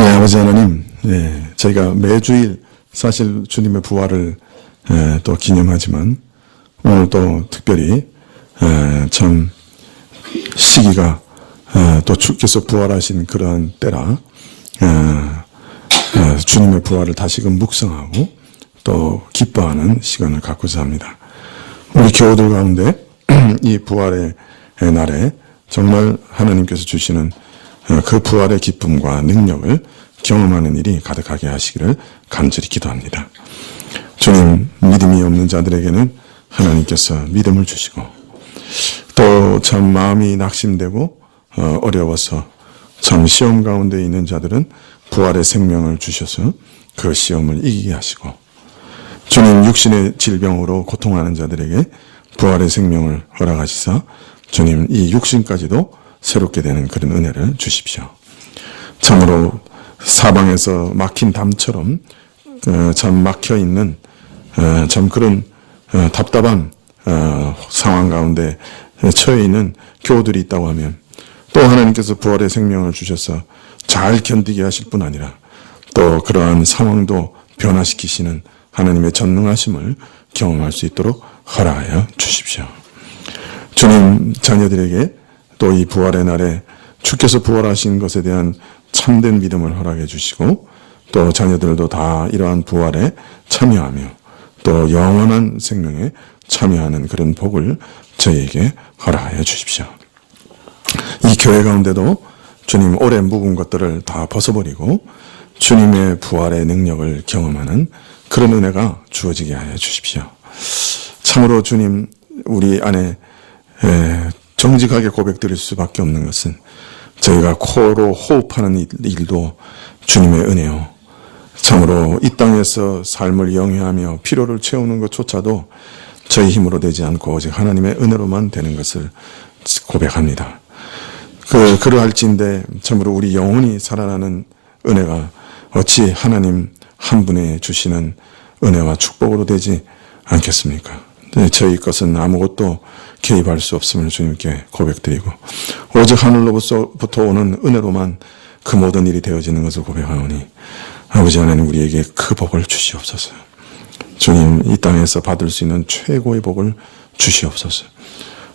네, 아버지 하나님, 저희가 매주일 사실 주님의 부활을 또 기념하지만 오늘 또 특별히 참 시기가 또 주께서 부활하신 그러한 때라 주님의 부활을 다시금 묵상하고 또 기뻐하는 시간을 갖고자 합니다. 우리 교우들 가운데 이 부활의 날에 정말 하나님께서 주시는 그 부활의 기쁨과 능력을 경험하는 일이 가득하게 하시기를 간절히 기도합니다. 주님, 믿음이 없는 자들에게는 하나님께서 믿음을 주시고 또 참 마음이 낙심되고 어려워서 참 시험 가운데 있는 자들은 부활의 생명을 주셔서 그 시험을 이기게 하시고 주님, 육신의 질병으로 고통하는 자들에게 부활의 생명을 허락하시사 주님, 이 육신까지도 새롭게 되는 그런 은혜를 주십시오. 참으로 사방에서 막힌 담처럼 참 막혀있는 참 그런 답답한 상황 가운데 처해 있는 교우들이 있다고 하면 또 하나님께서 부활의 생명을 주셔서 잘 견디게 하실 뿐 아니라 또 그러한 상황도 변화시키시는 하나님의 전능하심을 경험할 수 있도록 허락하여 주십시오. 주님, 자녀들에게 또 이 부활의 날에 주께서 부활하신 것에 대한 참된 믿음을 허락해 주시고 또 자녀들도 다 이러한 부활에 참여하며 또 영원한 생명에 참여하는 그런 복을 저희에게 허락하여 주십시오. 이 교회 가운데도 주님 오래 묵은 것들을 다 벗어버리고 주님의 부활의 능력을 경험하는 그런 은혜가 주어지게 하여 주십시오. 참으로 주님, 우리 안에 정직하게 고백드릴 수밖에 없는 것은 저희가 코로 호흡하는 일도 주님의 은혜요. 참으로 이 땅에서 삶을 영위하며 필요를 채우는 것조차도 저희 힘으로 되지 않고 오직 하나님의 은혜로만 되는 것을 고백합니다. 그러할진대 참으로 우리 영혼이 살아나는 은혜가 어찌 하나님 한 분의 주시는 은혜와 축복으로 되지 않겠습니까? 저희 것은 아무것도 개입할 수 없음을 주님께 고백드리고 오직 하늘로부터 오는 은혜로만 그 모든 일이 되어지는 것을 고백하오니 아버지 하나님, 우리에게 그 복을 주시옵소서. 주님, 이 땅에서 받을 수 있는 최고의 복을 주시옵소서.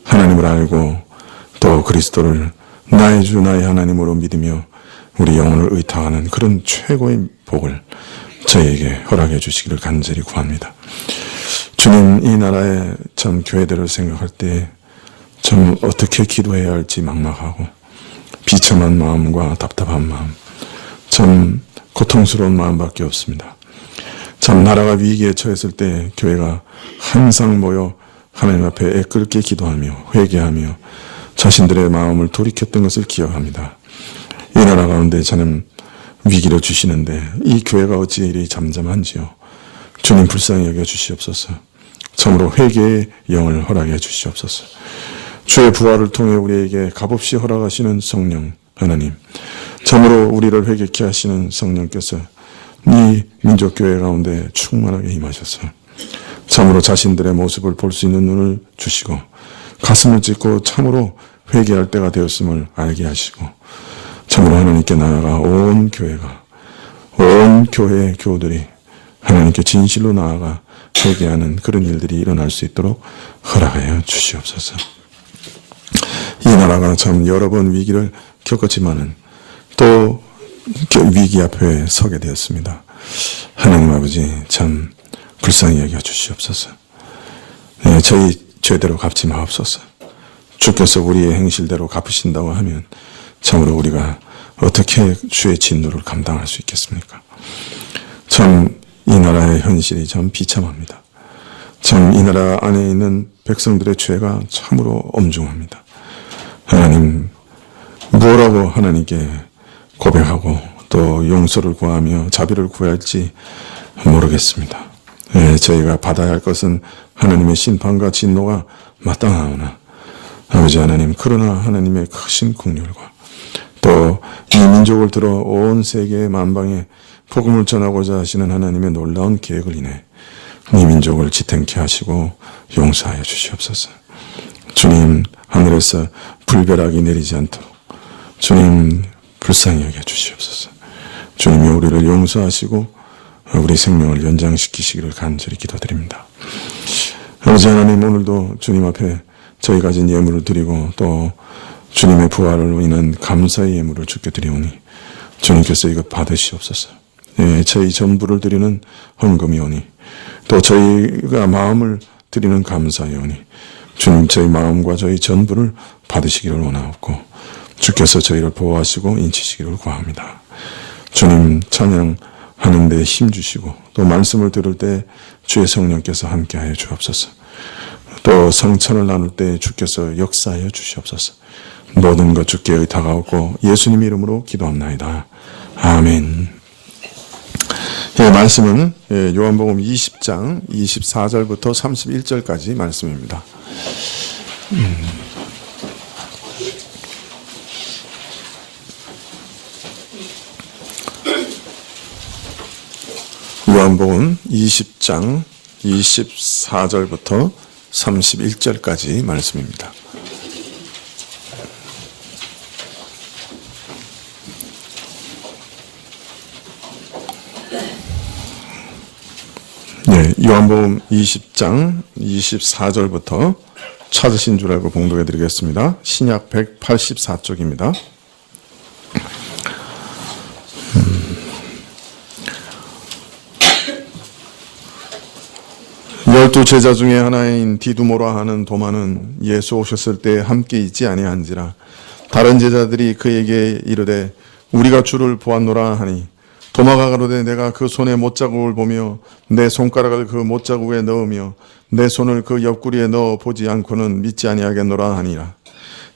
하나님을 알고 또 그리스도를 나의 주 나의 하나님으로 믿으며 우리 영혼을 의탁하는 그런 최고의 복을 저희에게 허락해 주시기를 간절히 구합니다. 주님, 이 나라의 참 교회들을 생각할 때 참 어떻게 기도해야 할지 막막하고 비참한 마음과 답답한 마음, 참 고통스러운 마음밖에 없습니다. 참 나라가 위기에 처했을 때 교회가 항상 모여 하나님 앞에 애끓게 기도하며 회개하며 자신들의 마음을 돌이켰던 것을 기억합니다. 이 나라 가운데 저는 위기를 주시는데 이 교회가 어찌 이리 잠잠한지요. 주님, 불쌍히 여겨 주시옵소서. 참으로 회개의 영을 허락해 주시옵소서. 주의 부활을 통해 우리에게 값없이 허락하시는 성령 하나님, 참으로 우리를 회개케 하시는 성령께서 이 민족교회 가운데 충만하게 임하셔서 참으로 자신들의 모습을 볼 수 있는 눈을 주시고 가슴을 찢고 참으로 회개할 때가 되었음을 알게 하시고 참으로 하나님께 나아가 온 교회가, 온 교회의 교우들이 하나님께 진실로 나아가 회개하는 그런 일들이 일어날 수 있도록 허락하여 주시옵소서. 이 나라가 참 여러 번 위기를 겪었지만은 또 위기 앞에 서게 되었습니다. 하나님 아버지, 참 불쌍히 여겨 주시옵소서. 저희 죄대로 갚지 마옵소서. 주께서 우리의 행실대로 갚으신다고 하면 참으로 우리가 어떻게 주의 진노를 감당할 수 있겠습니까? 참 이 나라의 현실이 참 비참합니다. 참 이 나라 안에 있는 백성들의 죄가 참으로 엄중합니다. 하나님, 뭐라고 하나님께 고백하고 또 용서를 구하며 자비를 구할지 모르겠습니다. 저희가 받아야 할 것은 하나님의 심판과 진노가 마땅하오나 아버지 하나님, 그러나 하나님의 크신 긍휼과 또 이 민족을 들어 온 세계 만방에 복음을 전하고자 하시는 하나님의 놀라운 계획을 인해 이 민족을 지탱케 하시고 용서하여 주시옵소서. 주님, 하늘에서 불벼락이 내리지 않도록 주님 불쌍히 여겨 주시옵소서. 주님이 우리를 용서하시고 우리 생명을 연장시키시기를 간절히 기도드립니다. 아버지 하나님, 오늘도 주님 앞에 저희 가진 예물을 드리고 또 주님의 부활을 인한 감사의 예물을 주께 드리오니 주님께서 이것 받으시옵소서. 예, 저희 전부를 드리는 헌금이오니 또 저희가 마음을 드리는 감사이오니 주님, 저희 마음과 저희 전부를 받으시기를 원하옵고 주께서 저희를 보호하시고 인치시기를 구합니다. 주님, 찬양하는 데 힘주시고 또 말씀을 들을 때 주의 성령께서 함께하여 주옵소서. 또 성찬을 나눌 때 주께서 역사하여 주시옵소서. 모든 것 주께 의탁하옵고 예수님 이름으로 기도합나이다. 아멘. 예, 말씀은 요한복음 20장 24절부터 31절까지 말씀입니다. 요한복음 20장 24절부터 31절까지 말씀입니다. 네, 요한복음 20장 24절부터 찾으신 줄 알고 봉독해 드리겠습니다. 신약 184쪽입니다. 열두 제자 중에 하나인 디두모라 하는 도마는 예수 오셨을 때 함께 있지 아니한지라. 다른 제자들이 그에게 이르되 우리가 주를 보았노라 하니 도마가 가로되 내가 그 손에 못자국을 보며 내 손가락을 그 못자국에 넣으며 내 손을 그 옆구리에 넣어 보지 않고는 믿지 아니하겠노라 하니라.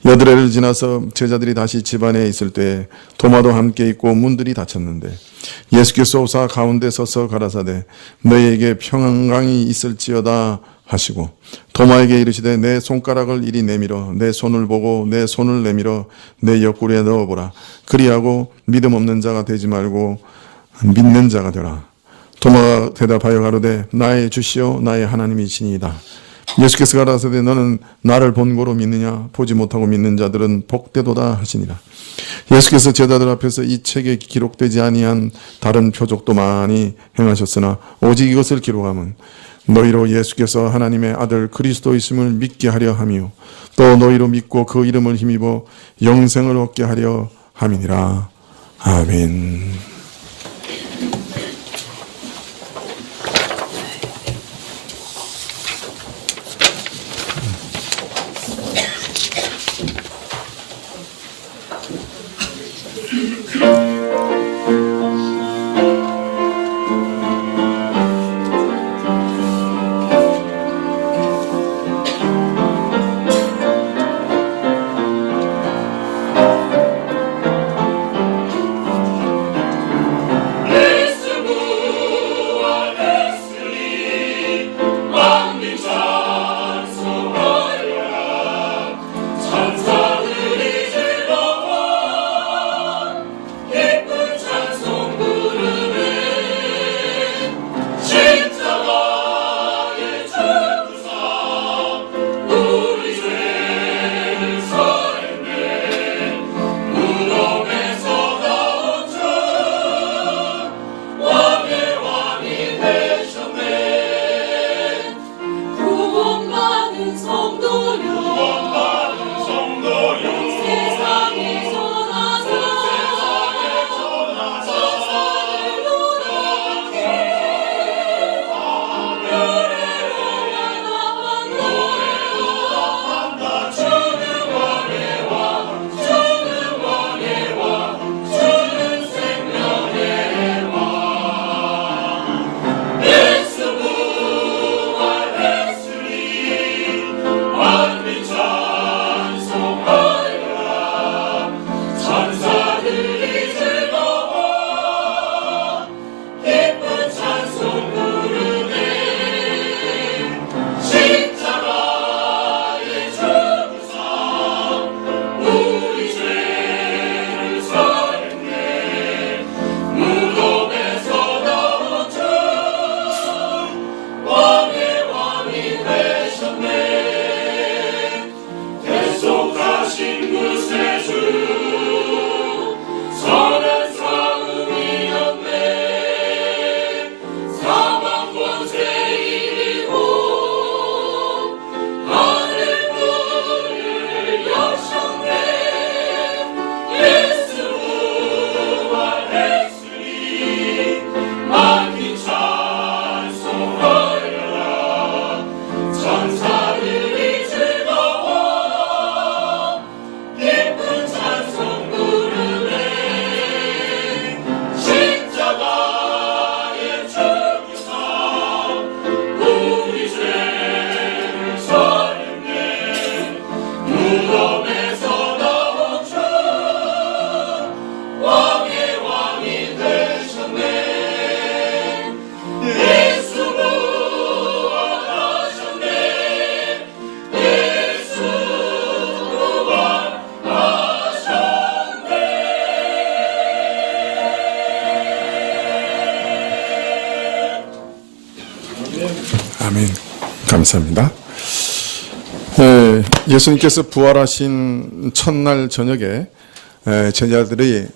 여드레를 지나서 제자들이 다시 집안에 있을 때 도마도 함께 있고 문들이 닫혔는데 예수께서 오사 가운데 서서 가라사대 너희에게 평강이 있을지어다 하시고 도마에게 이르시되 내 손가락을 이리 내밀어 내 손을 보고 내 손을 내밀어 내 옆구리에 넣어보라. 그리하고 믿음 없는 자가 되지 말고 믿는 자가 되라. 도마가 대답하여 가로되 나의 주시오 나의 하나님이시니이다. 예수께서 가라사대 너는 나를 본고로 믿느냐? 보지 못하고 믿는 자들은 복되도다 하시니라. 예수께서 제자들 앞에서 이 책에 기록되지 아니한 다른 표적도 많이 행하셨으나 오직 이것을 기록함은 너희로 예수께서 하나님의 아들 그리스도이심을 믿게 하려 함이요 또 너희로 믿고 그 이름을 힘입어 영생을 얻게 하려 함이니라. 아멘. 아멘. 감사합니다. 예수님께서 부활하신 첫날 저녁에 제자들이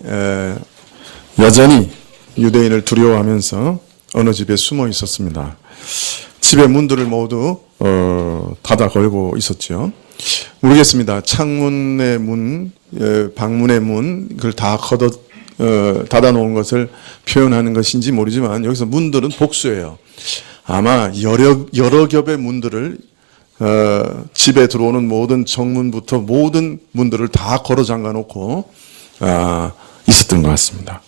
여전히 유대인을 두려워하면서 어느 집에 숨어 있었습니다. 집의 문들을 모두 닫아 걸고 있었죠. 모르겠습니다. 창문의 문, 방문의 문, 그걸 다 닫아 놓은 것을 표현하는 것인지 모르지만 여기서 문들은 복수예요. 아마 여러 겹의 문들을 집에 들어오는 모든 정문부터 모든 문들을 다 걸어 잠가 놓고 있었던 것 같습니다.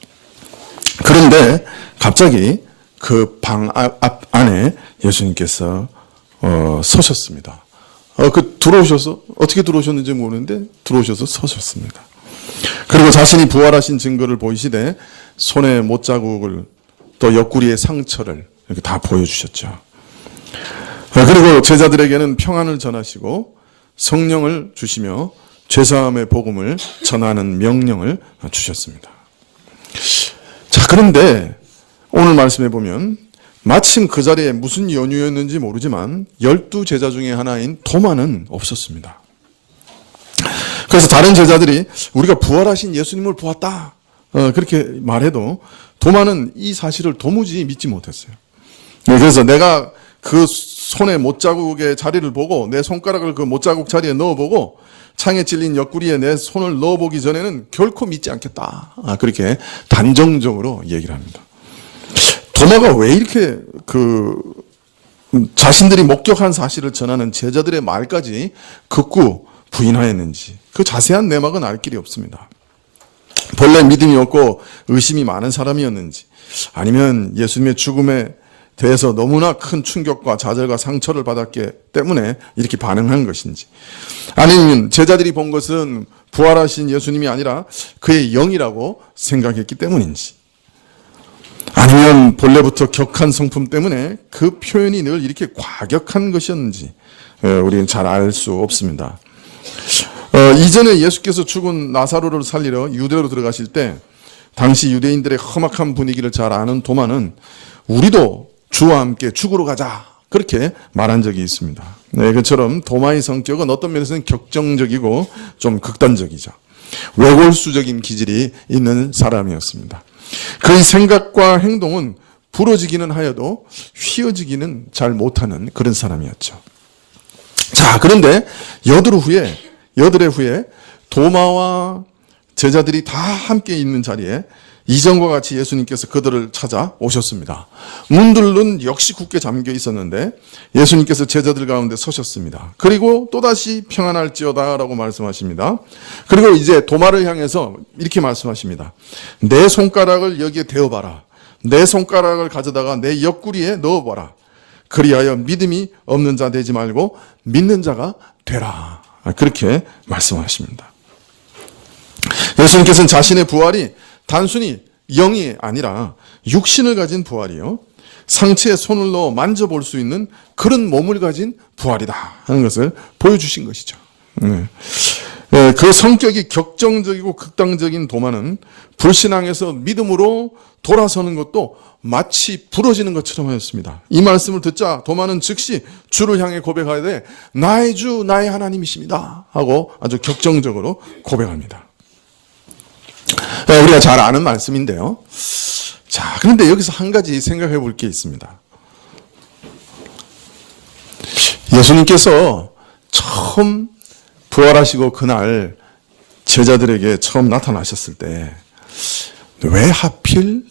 그런데 갑자기 그 방 안에 예수님께서 서셨습니다. 들어오셔서 어떻게 들어오셨는지 모르는데 들어오셔서 서셨습니다. 그리고 자신이 부활하신 증거를 보이시되 손에 못자국을 또 옆구리에 상처를 이렇게 다 보여주셨죠. 그리고 제자들에게는 평안을 전하시고 성령을 주시며 죄사함의 복음을 전하는 명령을 주셨습니다. 자, 그런데 오늘 말씀해 보면 마침 그 자리에 무슨 연유였는지 모르지만 12제자 중에 하나인 도마는 없었습니다. 그래서 다른 제자들이 우리가 부활하신 예수님을 보았다 그렇게 말해도 도마는 이 사실을 도무지 믿지 못했어요. 그래서 내가 그 손에 못자국의 자리를 보고 내 손가락을 그 못자국 자리에 넣어보고 창에 찔린 옆구리에 내 손을 넣어보기 전에는 결코 믿지 않겠다. 그렇게 단정적으로 얘기를 합니다. 도마가 왜 이렇게 자신들이 목격한 사실을 전하는 제자들의 말까지 극구 부인하였는지 그 자세한 내막은 알 길이 없습니다. 본래 믿음이 없고 의심이 많은 사람이었는지 아니면 예수님의 죽음에 대해서 너무나 큰 충격과 좌절과 상처를 받았기 때문에 이렇게 반응한 것인지 아니면 제자들이 본 것은 부활하신 예수님이 아니라 그의 영이라고 생각했기 때문인지 아니면 본래부터 격한 성품 때문에 그 표현이 늘 이렇게 과격한 것이었는지 우리는 잘 알 수 없습니다. 이전에 예수께서 죽은 나사로를 살리러 유대로 들어가실 때 당시 유대인들의 험악한 분위기를 잘 아는 도마는 우리도 주와 함께 죽으러 가자 그렇게 말한 적이 있습니다. 그처럼 도마의 성격은 어떤 면에서는 격정적이고 좀 극단적이죠. 외골수적인 기질이 있는 사람이었습니다. 그의 생각과 행동은 부러지기는 하여도 휘어지기는 잘 못하는 그런 사람이었죠. 자, 그런데 여드레 후에 도마와 제자들이 다 함께 있는 자리에 이전과 같이 예수님께서 그들을 찾아 오셨습니다. 문들은 역시 굳게 잠겨 있었는데 예수님께서 제자들 가운데 서셨습니다. 그리고 또다시 평안할지어다 라고 말씀하십니다. 그리고 이제 도마를 향해서 이렇게 말씀하십니다. 내 손가락을 여기에 대어봐라. 내 손가락을 가져다가 내 옆구리에 넣어봐라. 그리하여 믿음이 없는 자 되지 말고 믿는 자가 되라. 그렇게 말씀하십니다. 예수님께서는 자신의 부활이 단순히 영이 아니라 육신을 가진 부활이요. 상체에 손을 넣어 만져볼 수 있는 그런 몸을 가진 부활이다 하는 것을 보여주신 것이죠. 그 성격이 격정적이고 극단적인 도마는 불신앙에서 믿음으로 돌아서는 것도 마치 부러지는 것처럼 하였습니다. 이 말씀을 듣자 도마는 즉시 주를 향해 고백하되 나의 주 나의 하나님이십니다 하고 아주 격정적으로 고백합니다. 우리가 잘 아는 말씀인데요. 자, 그런데 여기서 한 가지 생각해 볼 게 있습니다. 예수님께서 처음 부활하시고 그날 제자들에게 처음 나타나셨을 때 왜 하필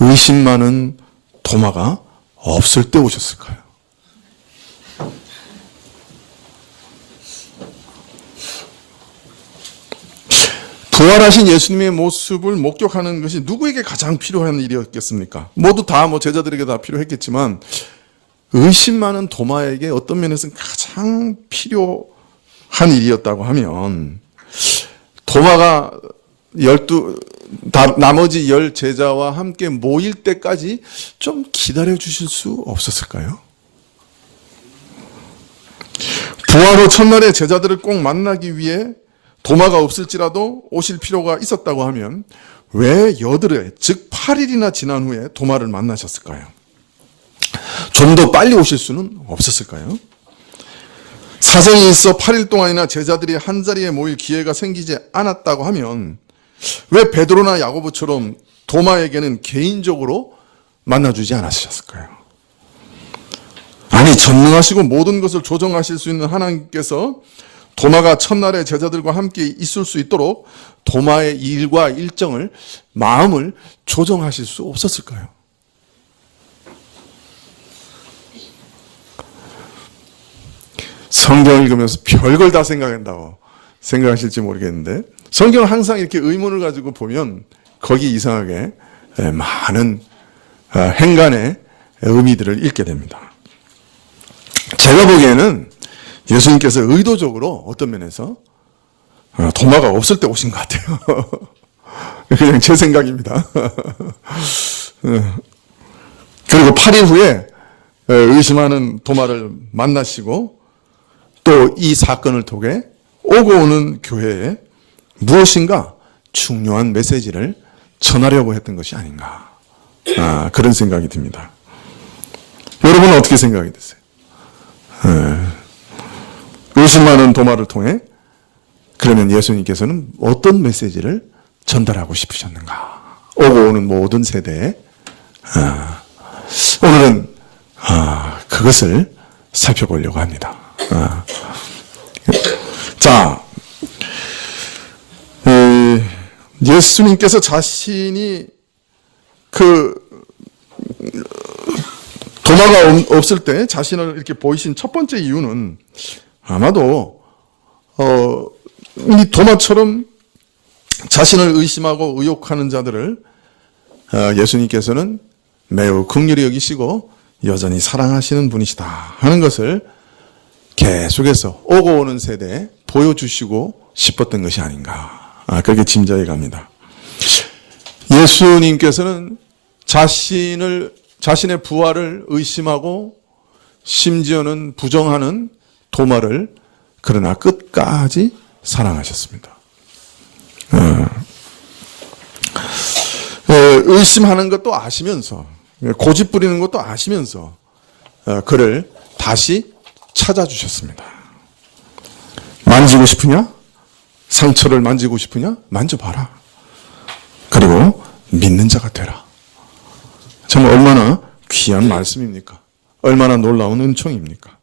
의심 많은 도마가 없을 때 오셨을까요? 부활하신 예수님의 모습을 목격하는 것이 누구에게 가장 필요한 일이었겠습니까? 모두 다 제자들에게 다 필요했겠지만 의심 많은 도마에게 어떤 면에서는 가장 필요한 일이었다고 하면 도마가 나머지 10 제자와 함께 모일 때까지 좀 기다려 주실 수 없었을까요? 부활 후 첫날에 제자들을 꼭 만나기 위해 도마가 없을지라도 오실 필요가 있었다고 하면 왜 여드레, 즉 8일이나 지난 후에 도마를 만나셨을까요? 좀 더 빨리 오실 수는 없었을까요? 사정이 있어 8일 동안이나 제자들이 한자리에 모일 기회가 생기지 않았다고 하면 왜 베드로나 야고보처럼 도마에게는 개인적으로 만나주지 않으셨을까요? 아니, 전능하시고 모든 것을 조정하실 수 있는 하나님께서 도마가 첫날에 제자들과 함께 있을 수 있도록 도마의 일과 일정을, 마음을 조정하실 수 없었을까요? 성경 읽으면서 별걸 다 생각한다고 생각하실지 모르겠는데, 성경은 항상 이렇게 의문을 가지고 보면 거기 이상하게 많은 행간의 의미들을 읽게 됩니다. 제가 보기에는 예수님께서 의도적으로 어떤 면에서 도마가 없을 때 오신 것 같아요. 그냥 제 생각입니다. 그리고 8일 후에 의심하는 도마를 만나시고 또 이 사건을 통해 오고 오는 교회에 무엇인가 중요한 메시지를 전하려고 했던 것이 아닌가. 그런 생각이 듭니다. 여러분은 어떻게 생각이 드세요? 의심하는 도마를 통해 그러면 예수님께서는 어떤 메시지를 전달하고 싶으셨는가? 오고 오는 모든 세대에 오늘은 그것을 살펴보려고 합니다. 자, 예수님께서 자신이 도마가 없을 때 자신을 이렇게 보이신 첫 번째 이유는 아마도 이 도마처럼 자신을 의심하고 의혹하는 자들을 예수님께서는 매우 긍휼히 여기시고 여전히 사랑하시는 분이시다 하는 것을 계속해서 오고 오는 세대에 보여주시고 싶었던 것이 아닌가, 그렇게 짐작해 갑니다. 예수님께서는 자신의 부활을 의심하고 심지어는 부정하는 도마를 그러나 끝까지 사랑하셨습니다. 의심하는 것도 아시면서, 고집 부리는 것도 아시면서 그를 다시 찾아주셨습니다. 만지고 싶으냐? 상처를 만지고 싶으냐? 만져봐라. 그리고 믿는 자가 되라. 정말 얼마나 귀한 말씀입니까? 얼마나 놀라운 은총입니까?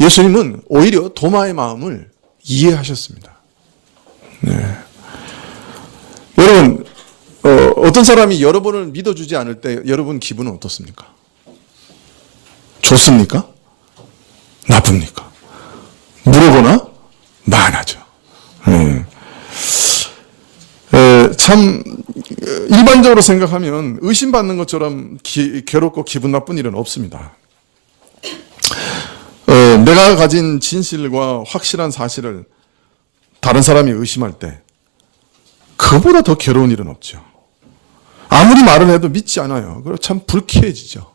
예수님은 오히려 도마의 마음을 이해하셨습니다. 네. 여러분, 어떤 사람이 여러분을 믿어주지 않을 때 여러분 기분은 어떻습니까? 좋습니까? 나쁩니까? 물어보나? 만하죠. 참 일반적으로 생각하면 의심받는 것처럼 괴롭고 기분 나쁜 일은 없습니다. 내가 가진 진실과 확실한 사실을 다른 사람이 의심할 때 그보다 더 괴로운 일은 없죠. 아무리 말을 해도 믿지 않아요. 그래서 참 불쾌해지죠.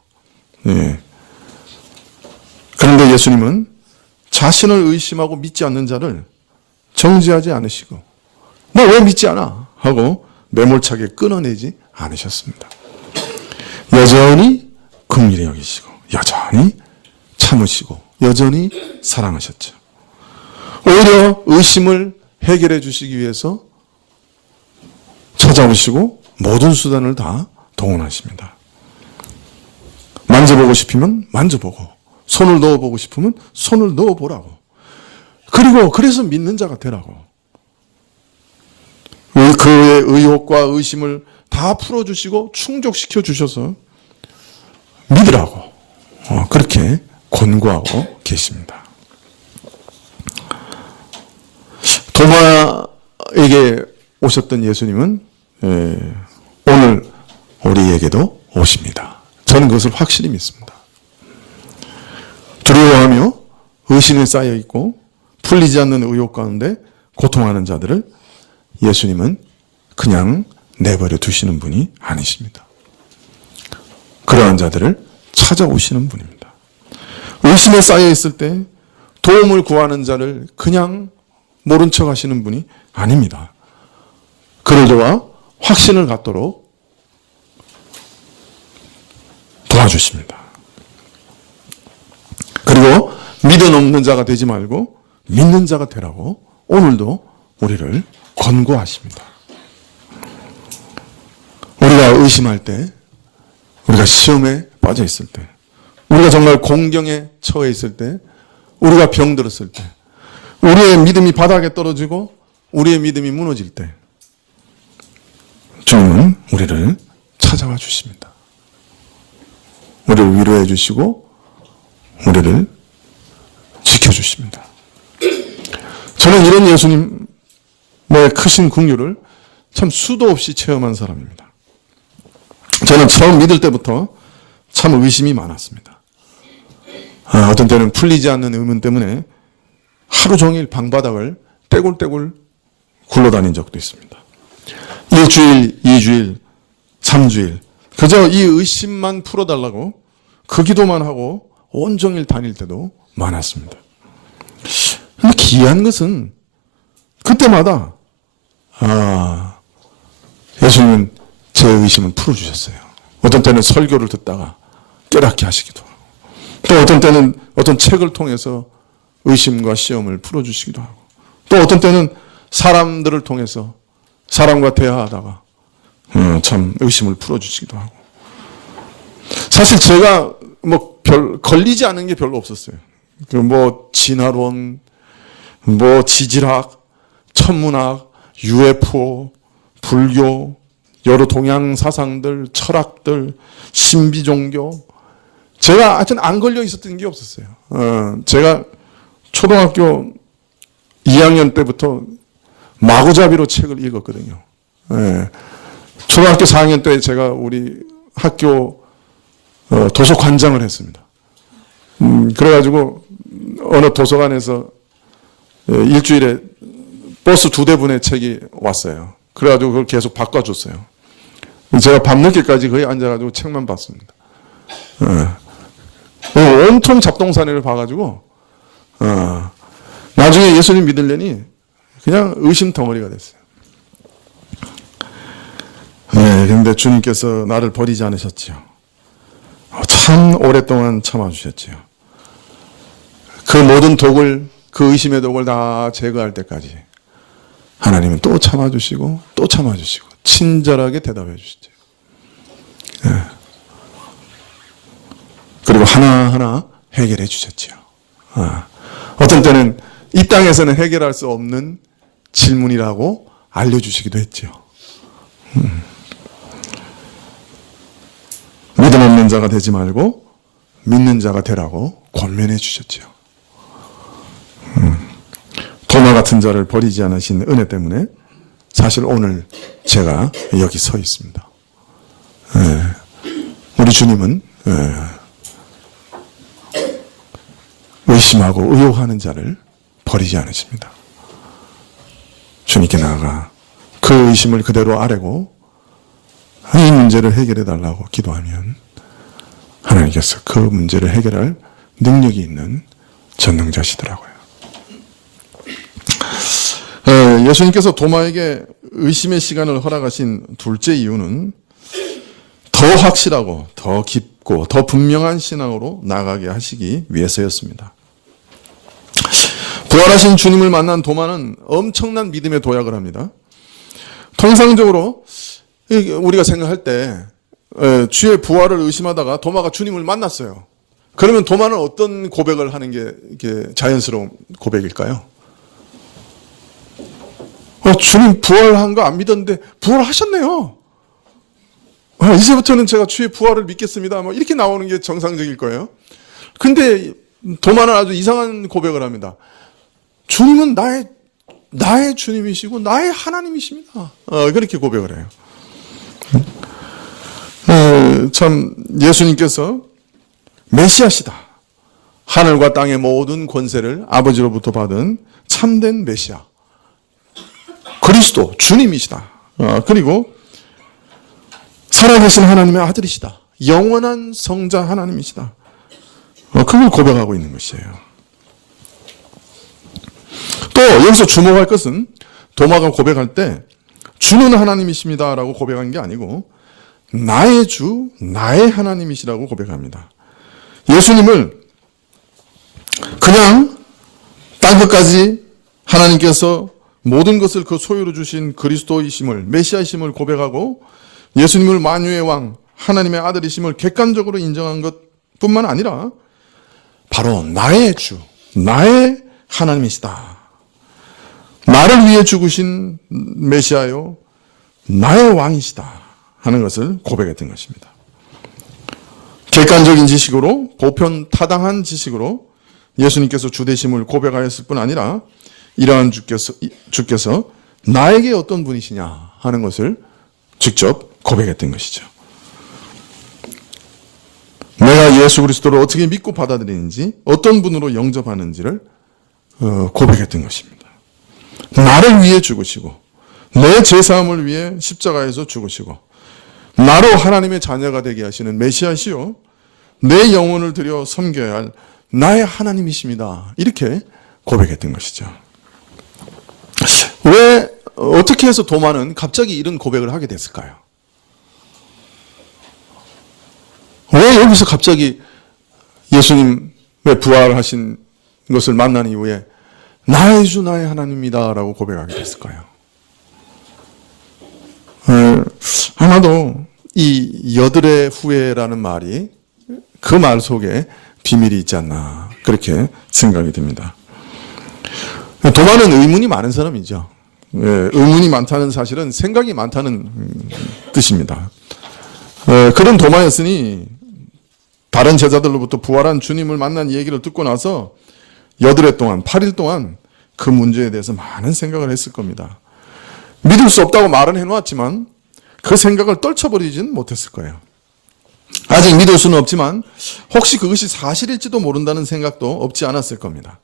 네. 그런데 예수님은 자신을 의심하고 믿지 않는 자를 정죄하지 않으시고 너 왜 믿지 않아? 하고 매몰차게 끊어내지 않으셨습니다. 여전히 긍휼히 여기시고 여전히 참으시고 여전히 사랑하셨죠. 오히려 의심을 해결해 주시기 위해서 찾아오시고 모든 수단을 다 동원하십니다. 만져보고 싶으면 만져보고 손을 넣어보고 싶으면 손을 넣어보라고. 그리고 그래서 믿는 자가 되라고. 그의 의혹과 의심을 다 풀어주시고 충족시켜 주셔서 믿으라고 그렇게 권고하고 계십니다. 도마에게 오셨던 예수님은 오늘 우리에게도 오십니다. 저는 그것을 확실히 믿습니다. 두려워하며 의심에 쌓여 있고 풀리지 않는 의혹 가운데 고통하는 자들을 예수님은 그냥 내버려 두시는 분이 아니십니다. 그러한 자들을 찾아오시는 분입니다. 의심에 쌓여 있을 때 도움을 구하는 자를 그냥 모른 척 하시는 분이 아닙니다. 그를 도와 확신을 갖도록 도와주십니다. 믿음 없는 자가 되지 말고 믿는 자가 되라고 오늘도 우리를 권고하십니다. 우리가 의심할 때, 우리가 시험에 빠져 있을 때, 우리가 정말 공경에 처해 있을 때, 우리가 병들었을 때, 우리의 믿음이 바닥에 떨어지고 우리의 믿음이 무너질 때 주님은 우리를 찾아와 주십니다. 우리를 위로해 주시고 우리를 지켜주십니다. 저는 이런 예수님의 크신 긍휼을 참 수도 없이 체험한 사람입니다. 저는 처음 믿을 때부터 참 의심이 많았습니다. 어떤 때는 풀리지 않는 의문 때문에 하루 종일 방바닥을 떼굴떼굴 굴러다닌 적도 있습니다. 1주일, 2주일, 3주일 그저 이 의심만 풀어달라고 그 기도만 하고 온종일 다닐 때도 많았습니다. 근데 기이한 것은 그때마다 예수님은 제 의심을 풀어주셨어요. 어떤 때는 설교를 듣다가 깨닫게 하시기도 하고 또 어떤 때는 어떤 책을 통해서 의심과 시험을 풀어주시기도 하고 또 어떤 때는 사람들을 통해서 사람과 대화하다가 참 의심을 풀어주시기도 하고 사실 제가 걸리지 않은 게 별로 없었어요. 진화론, 지질학, 천문학, UFO, 불교, 여러 동양 사상들, 철학들, 신비 종교 제가 하여튼 안 걸려 있었던 게 없었어요. 제가 초등학교 2학년 때부터 마구잡이로 책을 읽었거든요. 초등학교 4학년 때 제가 우리 학교 도서관장을 했습니다. 그래가지고 어느 도서관에서 일주일에 버스 2대분의 책이 왔어요. 그래가지고 그걸 계속 바꿔줬어요. 제가 밤늦게까지 거의 앉아가지고 책만 봤습니다. 온통 잡동사니를 봐가지고 나중에 예수님 믿으려니 그냥 의심 덩어리가 됐어요. 그런데 주님께서 나를 버리지 않으셨지요. 참 오랫동안 참아주셨지요. 그 모든 독을, 그 의심의 독을 다 제거할 때까지 하나님은 또 참아주시고 또 참아주시고 친절하게 대답해 주시죠. 그리고 하나하나 해결해 주셨지요. 어떤 때는 이 땅에서는 해결할 수 없는 질문이라고 알려주시기도 했죠. 믿음 없는 자가 되지 말고 믿는 자가 되라고 권면해 주셨죠. 도마 같은 자를 버리지 않으신 은혜 때문에 사실 오늘 제가 여기 서 있습니다. 우리 주님은 의심하고 의혹하는 자를 버리지 않으십니다. 주님께 나아가 그 의심을 그대로 아뢰고 이 문제를 해결해 달라고 기도하면 하나님께서 그 문제를 해결할 능력이 있는 전능자시더라고요. 예수님께서 도마에게 의심의 시간을 허락하신 둘째 이유는 더 확실하고 더 깊고 더 분명한 신앙으로 나가게 하시기 위해서였습니다. 부활하신 주님을 만난 도마는 엄청난 믿음의 도약을 합니다. 통상적으로 우리가 생각할 때 주의 부활을 의심하다가 도마가 주님을 만났어요. 그러면 도마는 어떤 고백을 하는 게 이게 자연스러운 고백일까요? 주님 부활한 거 안 믿었는데 부활하셨네요. 이제부터는 제가 주의 부활을 믿겠습니다. 이렇게 나오는 게 정상적일 거예요. 근데 도마는 아주 이상한 고백을 합니다. 주님은 나의 주님이시고 나의 하나님이십니다. 그렇게 고백을 해요. 참 예수님께서 메시아시다. 하늘과 땅의 모든 권세를 아버지로부터 받은 참된 메시아. 그리스도 주님이시다. 그리고 살아계신 하나님의 아들이시다. 영원한 성자 하나님이시다. 그걸 고백하고 있는 것이에요. 또 여기서 주목할 것은 도마가 고백할 때 주는 하나님이십니다 라고 고백한 게 아니고 나의 주, 나의 하나님이시라고 고백합니다. 예수님을 그냥 땅끝까지 하나님께서 모든 것을 그 소유로 주신 그리스도이심을, 메시아이심을 고백하고 예수님을 만유의 왕, 하나님의 아들이심을 객관적으로 인정한 것뿐만 아니라 바로 나의 주, 나의 하나님이시다. 나를 위해 죽으신 메시아요, 나의 왕이시다 하는 것을 고백했던 것입니다. 객관적인 지식으로, 보편 타당한 지식으로 예수님께서 주되심을 고백하였을 뿐 아니라 이러한 주께서 나에게 어떤 분이시냐 하는 것을 직접 고백했던 것이죠. 내가 예수 그리스도를 어떻게 믿고 받아들이는지, 어떤 분으로 영접하는지를 고백했던 것입니다. 나를 위해 죽으시고 내 죄사함을 위해 십자가에서 죽으시고 나로 하나님의 자녀가 되게 하시는 메시아시요 내 영혼을 들여 섬겨야 할 나의 하나님이십니다. 이렇게 고백했던 것이죠. 왜 어떻게 해서 도마는 갑자기 이런 고백을 하게 됐을까요? 왜 여기서 갑자기 예수님의 부활하신 것을 만난 이후에 나의 주 나의 하나님입니다 라고 고백하게 됐을까요? 아마도 이 여드레 후회라는 말이 그 말 속에 비밀이 있지 않나 그렇게 생각이 듭니다. 도마는 의문이 많은 사람이죠. 의문이 많다는 사실은 생각이 많다는 뜻입니다. 그런 도마였으니 다른 제자들로부터 부활한 주님을 만난 얘기를 듣고 나서 여드레 동안 8일 동안 그 문제에 대해서 많은 생각을 했을 겁니다. 믿을 수 없다고 말은 해놓았지만 그 생각을 떨쳐버리지는 못했을 거예요. 아직 믿을 수는 없지만 혹시 그것이 사실일지도 모른다는 생각도 없지 않았을 겁니다.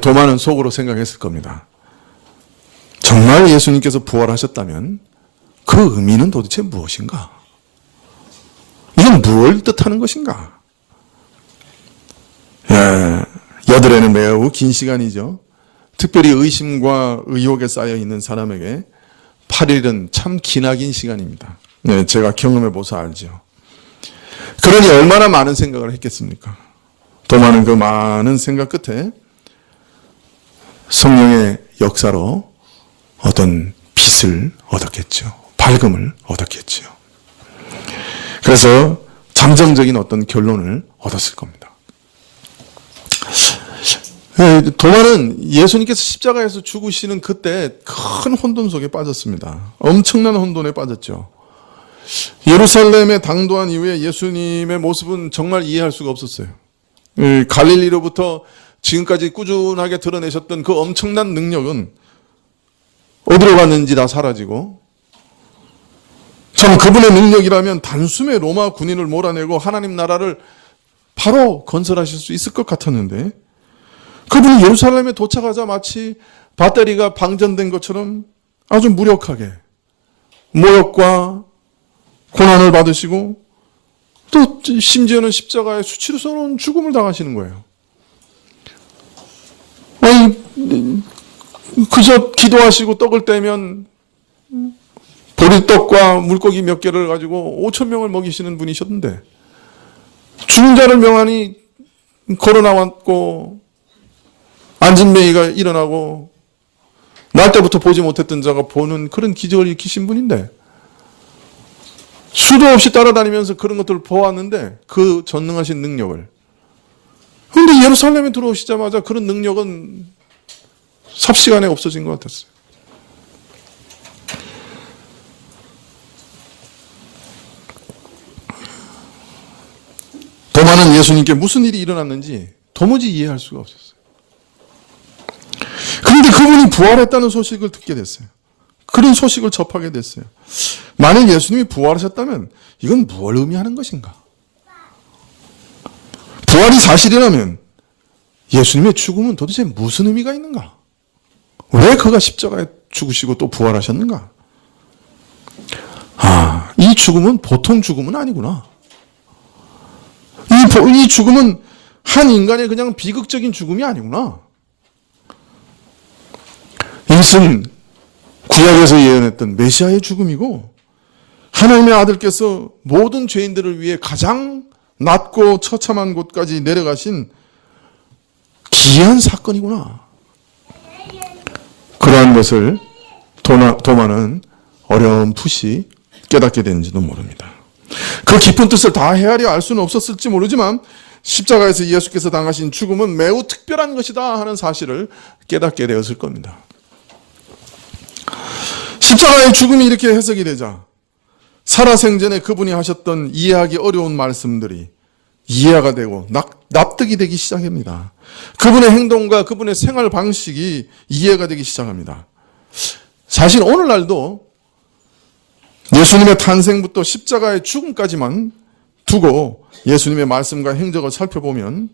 도마는 속으로 생각했을 겁니다. 정말 예수님께서 부활하셨다면 그 의미는 도대체 무엇인가? 이건 무엇을 뜻하는 것인가? 여드레는 매우 긴 시간이죠. 특별히 의심과 의혹에 쌓여 있는 사람에게 8일은 참 기나긴 시간입니다. 제가 경험해 보서 알죠. 그러니 얼마나 많은 생각을 했겠습니까? 도마는 그 많은 생각 끝에 성령의 역사로 어떤 빛을 얻었겠죠. 밝음을 얻었겠죠. 그래서 잠정적인 어떤 결론을 얻었을 겁니다. 도마는 예수님께서 십자가에서 죽으시는 그때 큰 혼돈 속에 빠졌습니다. 엄청난 혼돈에 빠졌죠. 예루살렘에 당도한 이후에 예수님의 모습은 정말 이해할 수가 없었어요. 갈릴리로부터 지금까지 꾸준하게 드러내셨던 그 엄청난 능력은 어디로 갔는지 다 사라지고, 참 그분의 능력이라면 단숨에 로마 군인을 몰아내고 하나님 나라를 바로 건설하실 수 있을 것 같았는데, 그분이 예루살렘에 도착하자 마치 밧다리가 방전된 것처럼 아주 무력하게 모욕과 고난을 받으시고 또 심지어는 십자가에 수치스러운 죽음을 당하시는 거예요. 아니, 그저 기도하시고 떡을 떼면 보리떡과 물고기 몇 개를 가지고 5,000명을 먹이시는 분이셨는데, 죽은 자를 명하니 걸어 나왔고 안진뱅이가 일어나고 날 때부터 보지 못했던 자가 보는 그런 기적을 일으키신 분인데, 수도 없이 따라다니면서 그런 것들을 보았는데 그 전능하신 능력을, 그런데 예루살렘에 들어오시자마자 그런 능력은 삽시간에 없어진 것 같았어요. 도마는 예수님께 무슨 일이 일어났는지 도무지 이해할 수가 없었어요. 그런데 그분이 부활했다는 소식을 듣게 됐어요. 그런 소식을 접하게 됐어요. 만약 예수님이 부활하셨다면 이건 무엇을 의미하는 것인가? 부활이 사실이라면 예수님의 죽음은 도대체 무슨 의미가 있는가? 왜 그가 십자가에 죽으시고 또 부활하셨는가? 이 죽음은 보통 죽음은 아니구나. 이 죽음은 한 인간의 그냥 비극적인 죽음이 아니구나. 이것은 구약에서 예언했던 메시아의 죽음이고, 하나님의 아들께서 모든 죄인들을 위해 가장 낮고 처참한 곳까지 내려가신 기이한 사건이구나. 그러한 것을 도마는 어렴풋이 깨닫게 되는지도 모릅니다. 그 깊은 뜻을 다 헤아려 알 수는 없었을지 모르지만 십자가에서 예수께서 당하신 죽음은 매우 특별한 것이다 하는 사실을 깨닫게 되었을 겁니다. 십자가의 죽음이 이렇게 해석이 되자 살아생전에 그분이 하셨던 이해하기 어려운 말씀들이 이해가 되고 납득이 되기 시작합니다. 그분의 행동과 그분의 생활 방식이 이해가 되기 시작합니다. 사실 오늘날도 예수님의 탄생부터 십자가의 죽음까지만 두고 예수님의 말씀과 행적을 살펴보면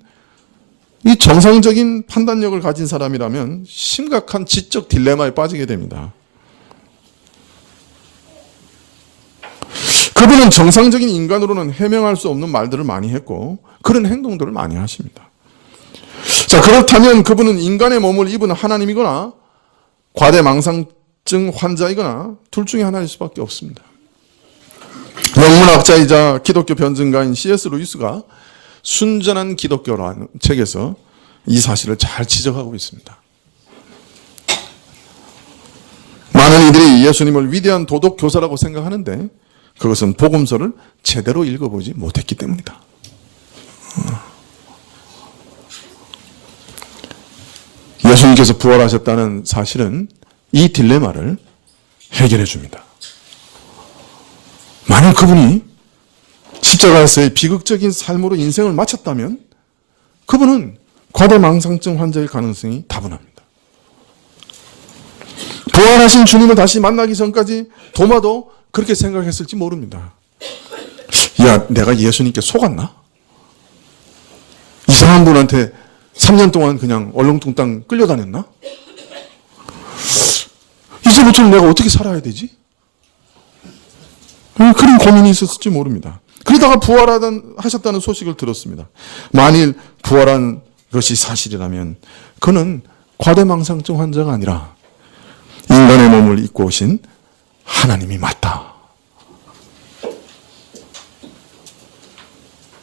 이 정상적인 판단력을 가진 사람이라면 심각한 지적 딜레마에 빠지게 됩니다. 그분은 정상적인 인간으로는 해명할 수 없는 말들을 많이 했고 그런 행동들을 많이 하십니다. 자, 그렇다면 그분은 인간의 몸을 입은 하나님이거나 과대망상증 환자이거나 둘 중에 하나일 수밖에 없습니다. 영문학자이자 기독교 변증가인 C.S. 루이스가 순전한 기독교라는 책에서 이 사실을 잘 지적하고 있습니다. 많은 이들이 예수님을 위대한 도덕 교사라고 생각하는데 그것은 복음서를 제대로 읽어보지 못했기 때문이다. 예수님께서 부활하셨다는 사실은 이 딜레마를 해결해 줍니다. 만약 그분이 십자가에서의 비극적인 삶으로 인생을 마쳤다면 그분은 과대망상증 환자일 가능성이 다분합니다. 부활하신 주님을 다시 만나기 전까지 도마도 그렇게 생각했을지 모릅니다. 야, 내가 예수님께 속았나? 이상한 분한테 3년 동안 그냥 얼렁뚱땅 끌려다녔나? 이제부터는 내가 어떻게 살아야 되지? 그런 고민이 있었을지 모릅니다. 그러다가 부활하셨다는 소식을 들었습니다. 만일 부활한 것이 사실이라면 그는 과대망상증 환자가 아니라 인간의 몸을 입고 오신 하나님이 맞다.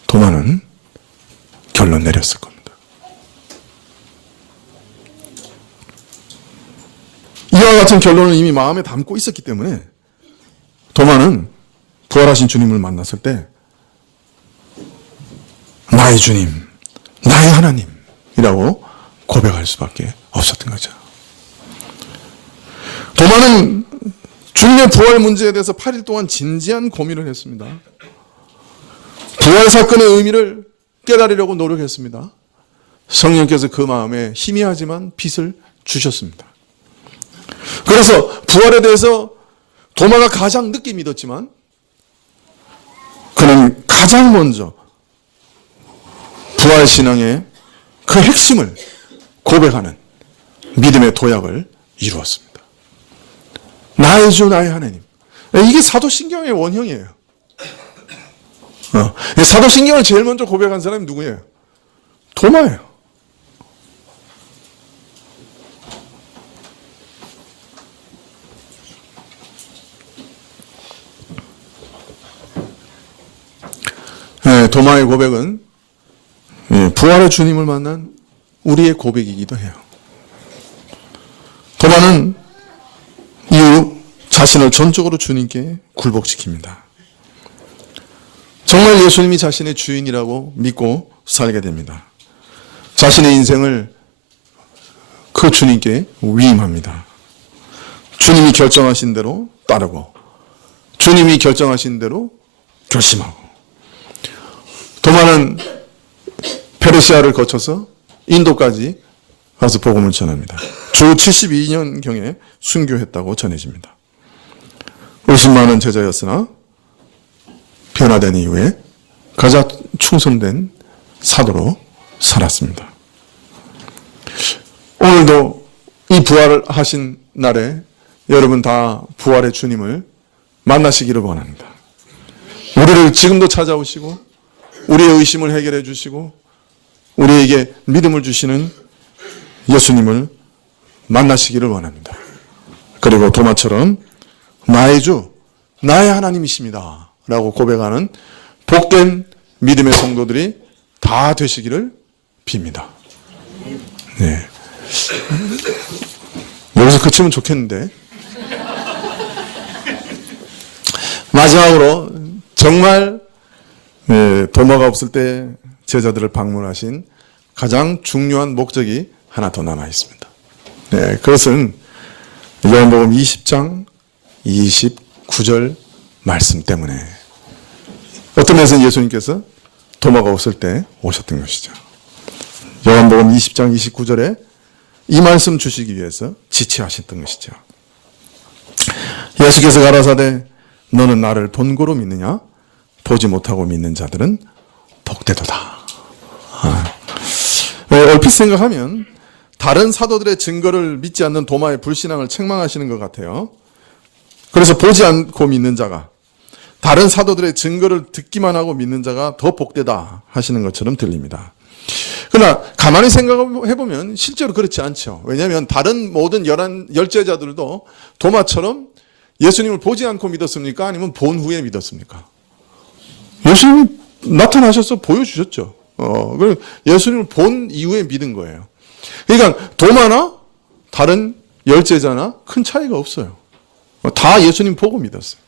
도마는 결론 내렸을 겁니다. 이와 같은 결론을 이미 마음에 담고 있었기 때문에 도마는 부활하신 주님을 만났을 때 나의 주님, 나의 하나님이라고 고백할 수밖에 없었던 거죠. 도마는 주님의 부활 문제에 대해서 8일 동안 진지한 고민을 했습니다. 부활 사건의 의미를 깨달으려고 노력했습니다. 성령께서 그 마음에 희미하지만 빛을 주셨습니다. 그래서 부활에 대해서 도마가 가장 늦게 믿었지만 그는 가장 먼저 부활신앙의 그 핵심을 고백하는 믿음의 도약을 이루었습니다. 나의 주, 나의 하나님. 이게 사도신경의 원형이에요. 사도신경을 제일 먼저 고백한 사람이 누구예요? 도마예요. 도마의 고백은 부활의 주님을 만난 우리의 고백이기도 해요. 도마는 이후 자신을 전적으로 주님께 굴복시킵니다. 정말 예수님이 자신의 주인이라고 믿고 살게 됩니다. 자신의 인생을 그 주님께 위임합니다. 주님이 결정하신 대로 따르고 주님이 결정하신 대로 결심하고 도마는 페르시아를 거쳐서 인도까지 가서 복음을 전합니다. 주 72년경에 순교했다고 전해집니다. 의심 많은 제자였으나 변화된 이후에 가장 충성된 사도로 살았습니다. 오늘도 이 부활을 하신 날에 여러분 다 부활의 주님을 만나시기를 원합니다. 우리를 지금도 찾아오시고 우리의 의심을 해결해 주시고 우리에게 믿음을 주시는 예수님을 만나시기를 원합니다. 그리고 도마처럼 나의 주, 나의 하나님이십니다 라고 고백하는 복된 믿음의 성도들이 다 되시기를 빕니다. 네. 여기서 그치면 좋겠는데. 마지막으로 정말 도마가 없을 때 제자들을 방문하신 가장 중요한 목적이 하나 더 남아 있습니다. 네, 그것은 요한복음 20장 29절 말씀 때문에 어떤 면에서는 예수님께서 도마가 없을 때 오셨던 것이죠. 요한복음 20장 29절에 이 말씀 주시기 위해서 지체하셨던 것이죠. 예수께서 가라사대 너는 나를 본고로 믿느냐? 보지 못하고 믿는 자들은 복되도다. 얼핏 생각하면 다른 사도들의 증거를 믿지 않는 도마의 불신앙을 책망하시는 것 같아요. 그래서 보지 않고 믿는 자가, 다른 사도들의 증거를 듣기만 하고 믿는 자가 더 복되다 하시는 것처럼 들립니다. 그러나 가만히 생각해보면 실제로 그렇지 않죠. 왜냐하면 다른 모든 열제자들도 도마처럼 예수님을 보지 않고 믿었습니까? 아니면 본 후에 믿었습니까? 예수님이 나타나셔서 보여주셨죠. 예수님을 본 이후에 믿은 거예요. 그러니까 도마나 다른 열제자나 큰 차이가 없어요. 다 예수님 보고 믿었어요.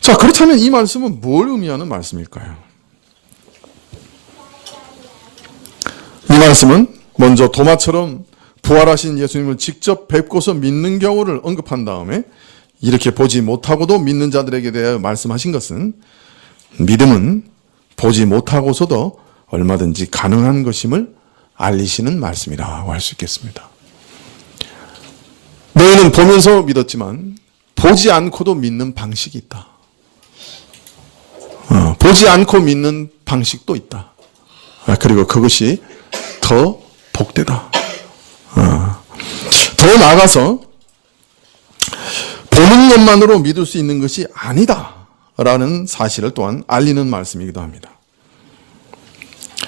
자, 그렇다면 이 말씀은 뭘 의미하는 말씀일까요? 이 말씀은 먼저 도마처럼 부활하신 예수님을 직접 뵙고서 믿는 경우를 언급한 다음에 이렇게 보지 못하고도 믿는 자들에게 대하여 말씀하신 것은 믿음은 보지 못하고서도 얼마든지 가능한 것임을 알리시는 말씀이라고 할 수 있겠습니다. 너희는 보면서 믿었지만 보지 않고도 믿는 방식이 있다. 보지 않고 믿는 방식도 있다. 그리고 그것이 더 복되다. 더 나아가서 보는 것만으로 믿을 수 있는 것이 아니다 라는 사실을 또한 알리는 말씀이기도 합니다.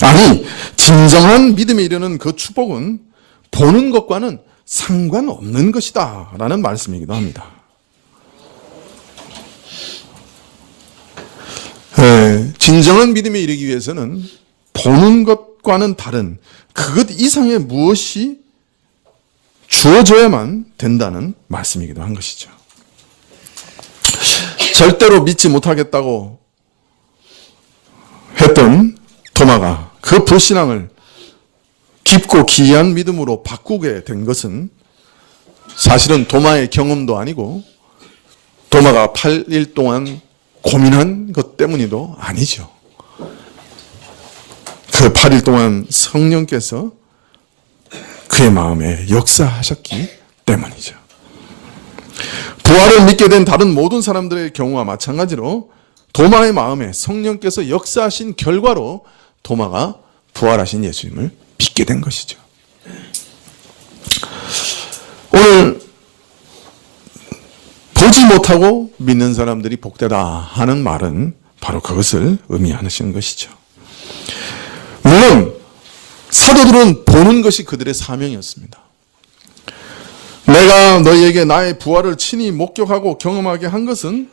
아니, 진정한 믿음에 이르는 그 축복은 보는 것과는 상관없는 것이다 라는 말씀이기도 합니다. 진정한 믿음에 이르기 위해서는 보는 것과는 다른 그것 이상의 무엇이 주어져야만 된다는 말씀이기도 한 것이죠. 절대로 믿지 못하겠다고 했던 도마가 그 불신앙을 깊고 기이한 믿음으로 바꾸게 된 것은 사실은 도마의 경험도 아니고 도마가 8일 동안 고민한 것 때문이도 아니죠. 그 8일 동안 성령께서 그의 마음에 역사하셨기 때문이죠. 부활을 믿게 된 다른 모든 사람들의 경우와 마찬가지로 도마의 마음에 성령께서 역사하신 결과로 도마가 부활하신 예수님을 믿게 된 것이죠. 오늘 보지 못하고 믿는 사람들이 복되다 하는 말은 바로 그것을 의미하시는 것이죠. 물론 사도들은 보는 것이 그들의 사명이었습니다. 내가 너희에게 나의 부활을 친히 목격하고 경험하게 한 것은,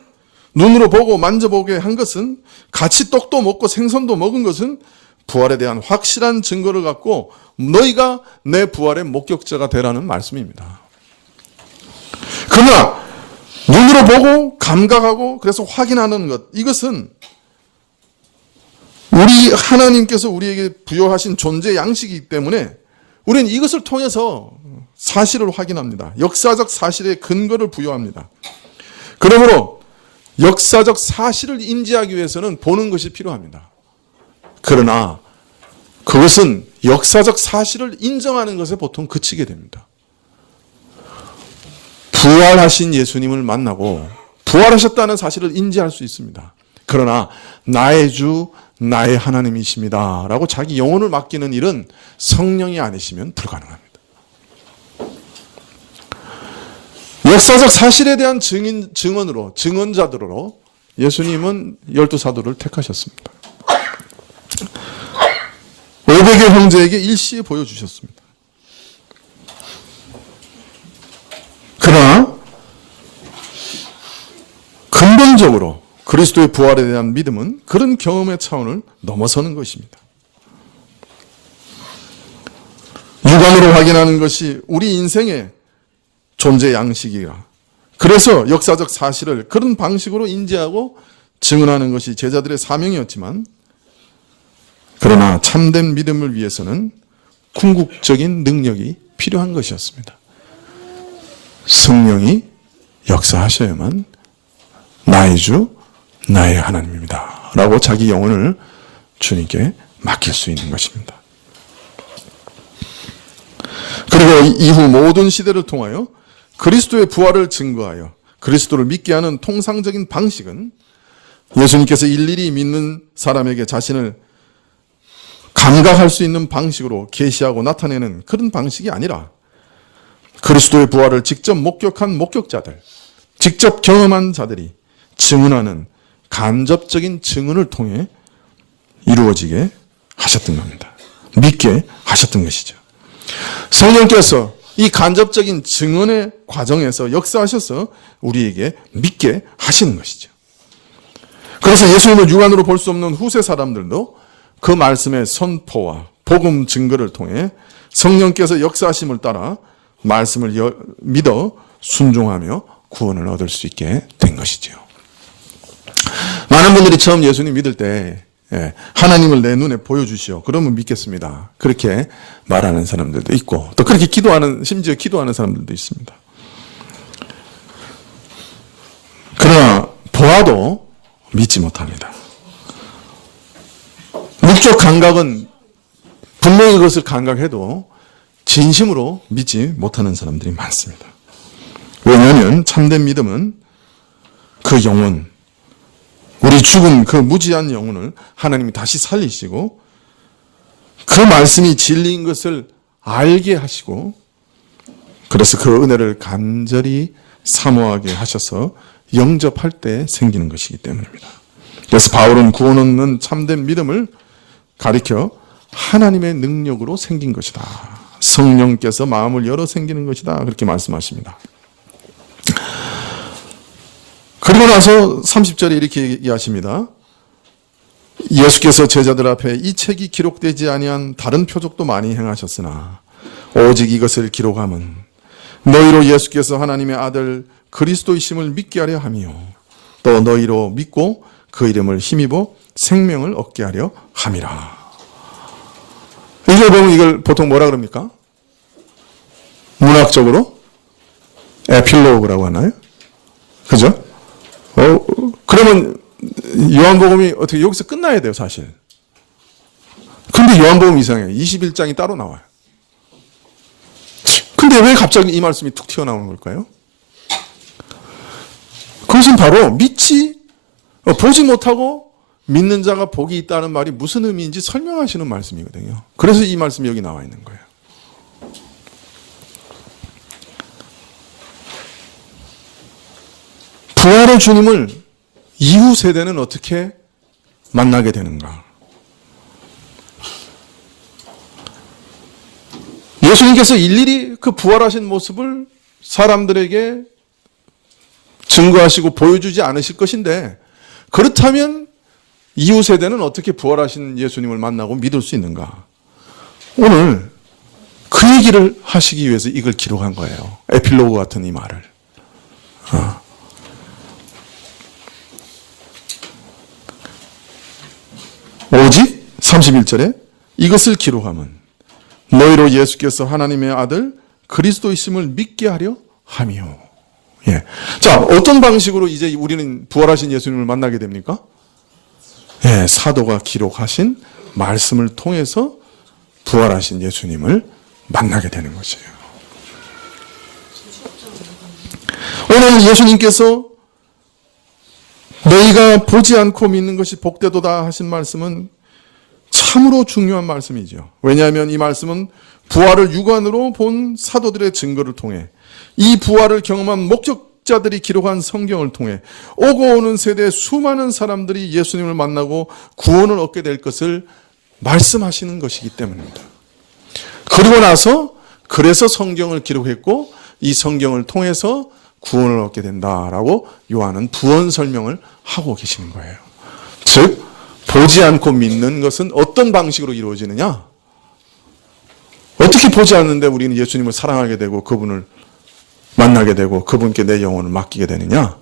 눈으로 보고 만져보게 한 것은, 같이 떡도 먹고 생선도 먹은 것은 부활에 대한 확실한 증거를 갖고 너희가 내 부활의 목격자가 되라는 말씀입니다. 그러나 눈으로 보고 감각하고 그래서 확인하는 것, 이것은 우리 하나님께서 우리에게 부여하신 존재 양식이기 때문에 우리는 이것을 통해서 사실을 확인합니다. 역사적 사실의 근거를 부여합니다. 그러므로 역사적 사실을 인지하기 위해서는 보는 것이 필요합니다. 그러나 그것은 역사적 사실을 인정하는 것에 보통 그치게 됩니다. 부활하신 예수님을 만나고 부활하셨다는 사실을 인지할 수 있습니다. 그러나 나의 주, 나의 하나님이십니다 라고 자기 영혼을 맡기는 일은 성령이 아니시면 불가능합니다. 역사적 사실에 대한 증언자들로 예수님은 12사도를 택하셨습니다. 500의 형제에게 일시에 보여주셨습니다. 그러나 근본적으로 그리스도의 부활에 대한 믿음은 그런 경험의 차원을 넘어서는 것입니다. 육안으로 확인하는 것이 우리 인생의 존재 양식이라. 그래서 역사적 사실을 그런 방식으로 인지하고 증언하는 것이 제자들의 사명이었지만, 그러나 참된 믿음을 위해서는 궁극적인 능력이 필요한 것이었습니다. 성령이 역사하셔야만 나의 주, 나의 하나님입니다 라고 자기 영혼을 주님께 맡길 수 있는 것입니다. 그리고 이후 모든 시대를 통하여 그리스도의 부활을 증거하여 그리스도를 믿게 하는 통상적인 방식은 예수님께서 일일이 믿는 사람에게 자신을 감각할 수 있는 방식으로 계시하고 나타내는 그런 방식이 아니라, 그리스도의 부활을 직접 목격한 목격자들, 직접 경험한 자들이 증언하는 간접적인 증언을 통해 이루어지게 하셨던 겁니다. 믿게 하셨던 것이죠. 성령께서 이 간접적인 증언의 과정에서 역사하셔서 우리에게 믿게 하시는 것이죠. 그래서 예수님을 육안으로 볼 수 없는 후세 사람들도 그 말씀의 선포와 복음 증거를 통해 성령께서 역사하심을 따라 말씀을 믿어 순종하며 구원을 얻을 수 있게 된 것이죠. 많은 분들이 처음 예수님 믿을 때 하나님을 내 눈에 보여주시오, 그러면 믿겠습니다, 그렇게 말하는 사람들도 있고, 또 그렇게 심지어 기도하는 사람들도 있습니다. 그러나 보아도 믿지 못합니다. 육적 감각은 분명히 그것을 감각해도 진심으로 믿지 못하는 사람들이 많습니다. 왜냐하면 참된 믿음은 그 영혼, 우리 죽은 그 무지한 영혼을 하나님이 다시 살리시고 그 말씀이 진리인 것을 알게 하시고, 그래서 그 은혜를 간절히 사모하게 하셔서 영접할 때 생기는 것이기 때문입니다. 그래서 바울은 구원 얻는 참된 믿음을 가리켜 하나님의 능력으로 생긴 것이다, 성령께서 마음을 열어 생기는 것이다, 그렇게 말씀하십니다. 그리고 나서 30절에 이렇게 얘기하십니다. 예수께서 제자들 앞에 이 책이 기록되지 아니한 다른 표적도 많이 행하셨으나 오직 이것을 기록함은 너희로 예수께서 하나님의 아들 그리스도이심을 믿게 하려 함이요 또 너희로 믿고 그 이름을 힘입어 생명을 얻게 하려 함이라. 이걸 보면 이걸 보통 뭐라 그럽니까? 문학적으로 에필로그라고 하나요? 그죠? 그러면 요한복음이 어떻게 여기서 끝나야 돼요, 사실. 근데 요한복음 이상해요. 21장이 따로 나와요. 근데 왜 갑자기 이 말씀이 툭 튀어나오는 걸까요? 그것은 바로 보지 못하고 믿는 자가 복이 있다는 말이 무슨 의미인지 설명하시는 말씀이거든요. 그래서 이 말씀이 여기 나와 있는 거예요. 부활의 주님을 이후 세대는 어떻게 만나게 되는가? 예수님께서 일일이 그 부활하신 모습을 사람들에게 증거하시고 보여주지 않으실 것인데, 그렇다면 이후 세대는 어떻게 부활하신 예수님을 만나고 믿을 수 있는가? 오늘 그 얘기를 하시기 위해서 이걸 기록한 거예요. 에필로그 같은 이 말을. 오직 31절에 이것을 기록함은 너희로 예수께서 하나님의 아들 그리스도이심을 믿게 하려 함이요. 예. 자, 어떤 방식으로 이제 우리는 부활하신 예수님을 만나게 됩니까? 예, 사도가 기록하신 말씀을 통해서 부활하신 예수님을 만나게 되는 것이에요. 오늘 예수님께서 너희가 보지 않고 믿는 것이 복되도다 하신 말씀은 참으로 중요한 말씀이죠. 왜냐하면 이 말씀은 부활을 육안으로 본 사도들의 증거를 통해, 이 부활을 경험한 목적자들이 기록한 성경을 통해 오고 오는 세대의 수많은 사람들이 예수님을 만나고 구원을 얻게 될 것을 말씀하시는 것이기 때문입니다. 그리고 나서 그래서 성경을 기록했고 이 성경을 통해서 구원을 얻게 된다라고 요한은 부언 설명을 하고 계시는 거예요. 즉 보지 않고 믿는 것은 어떤 방식으로 이루어지느냐? 어떻게 보지 않는데 우리는 예수님을 사랑하게 되고 그분을 만나게 되고 그분께 내 영혼을 맡기게 되느냐?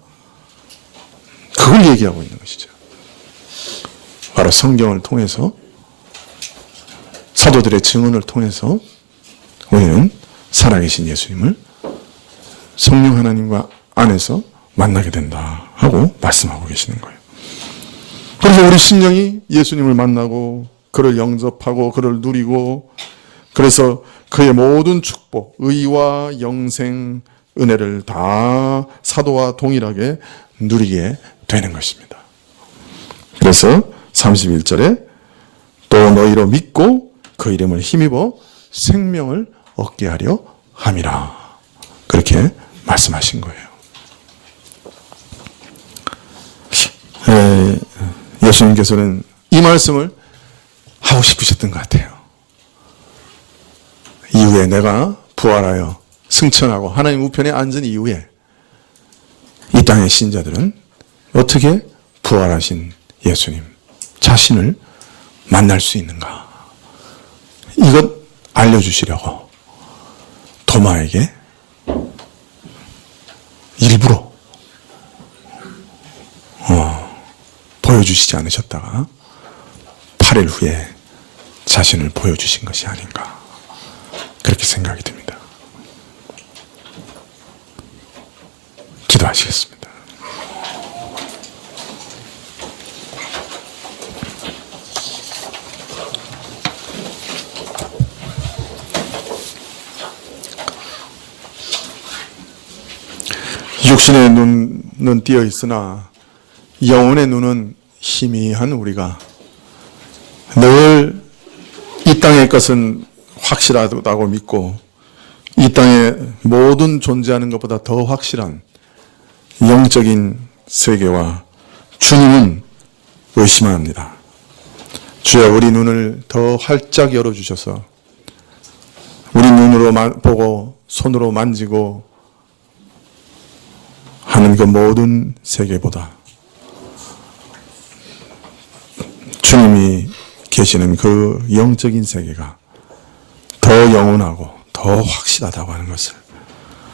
그걸 얘기하고 있는 것이죠. 바로 성경을 통해서, 사도들의 증언을 통해서 우리는 살아계신 예수님을 성령 하나님과 안에서 만나게 된다 하고 말씀하고 계시는 거예요. 그래서 우리 심령이 예수님을 만나고 그를 영접하고 그를 누리고, 그래서 그의 모든 축복, 의와 영생, 은혜를 다 사도와 동일하게 누리게 되는 것입니다. 그래서 31절에 또 너희로 믿고 그 이름을 힘입어 생명을 얻게 하려 함이라, 그렇게 말씀하신 거예요. 예수님께서는 이 말씀을 하고 싶으셨던 것 같아요. 이후에 내가 부활하여 승천하고 하나님 우편에 앉은 이후에 이 땅의 신자들은 어떻게 부활하신 예수님 자신을 만날 수 있는가, 이것 알려주시려고 도마에게 일부러 보여주시지 않으셨다가 8일 후에 자신을 보여주신 것이 아닌가, 그렇게 생각이 듭니다. 기도하시겠습니다. 육신의 눈은 띄어 있으나 영혼의 눈은 희미한 우리가 늘 이 땅의 것은 확실하다고 믿고 이 땅에 모든 존재하는 것보다 더 확실한 영적인 세계와 주님은 의심합니다. 주여, 우리 눈을 더 활짝 열어주셔서 우리 눈으로 보고 손으로 만지고 하는 그 모든 세계보다 주님이 계시는 그 영적인 세계가 더 영원하고 더 확실하다고 하는 것을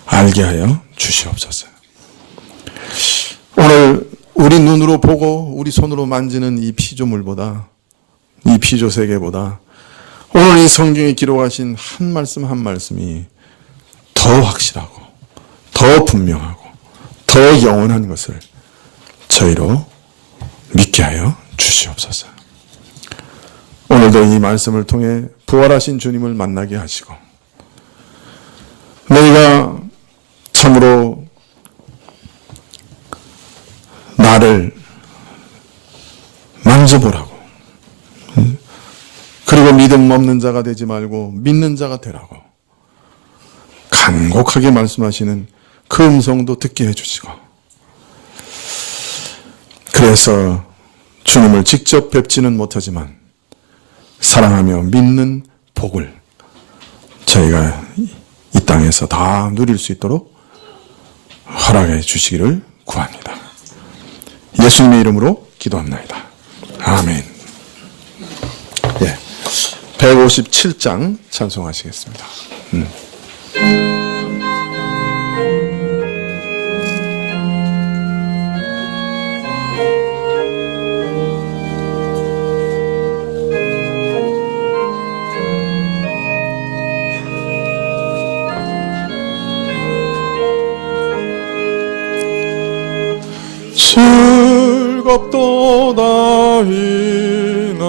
알게 하여 주시옵소서. 오늘 우리 눈으로 보고 우리 손으로 만지는 이 피조물보다, 이 피조 세계보다 오늘 이 성경에 기록하신 한 말씀 한 말씀이 더 확실하고 더 분명하고 더 영원한 것을 저희로 믿게 하여 주시옵소서. 오늘도 이 말씀을 통해 부활하신 주님을 만나게 하시고 너희가 참으로 나를 만져보라고, 그리고 믿음 없는 자가 되지 말고 믿는 자가 되라고 간곡하게 말씀하시는 그 음성도 듣게 해주시고, 그래서 주님을 직접 뵙지는 못하지만 사랑하며 믿는 복을 저희가 이 땅에서 다 누릴 수 있도록 허락해 주시기를 구합니다. 예수님의 이름으로 기도합나이다. 아멘. 예, 157장 찬송하시겠습니다. 즐겁도다 이날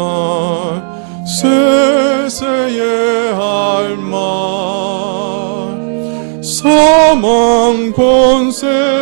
세세의 할말 사망 권세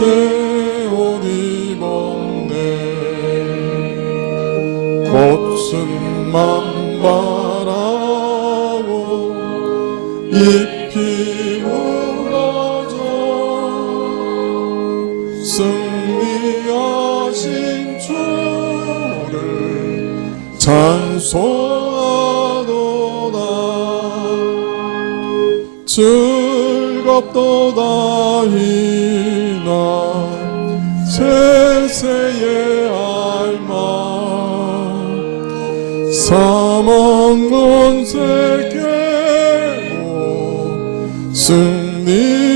새 옷 입었네. 꽃은 만발하고 잎이 우러져 승리하신 주를 찬송하도다. 즐겁도다 이날 세세의 알마. 사망 권세 깨고 승리하셨네.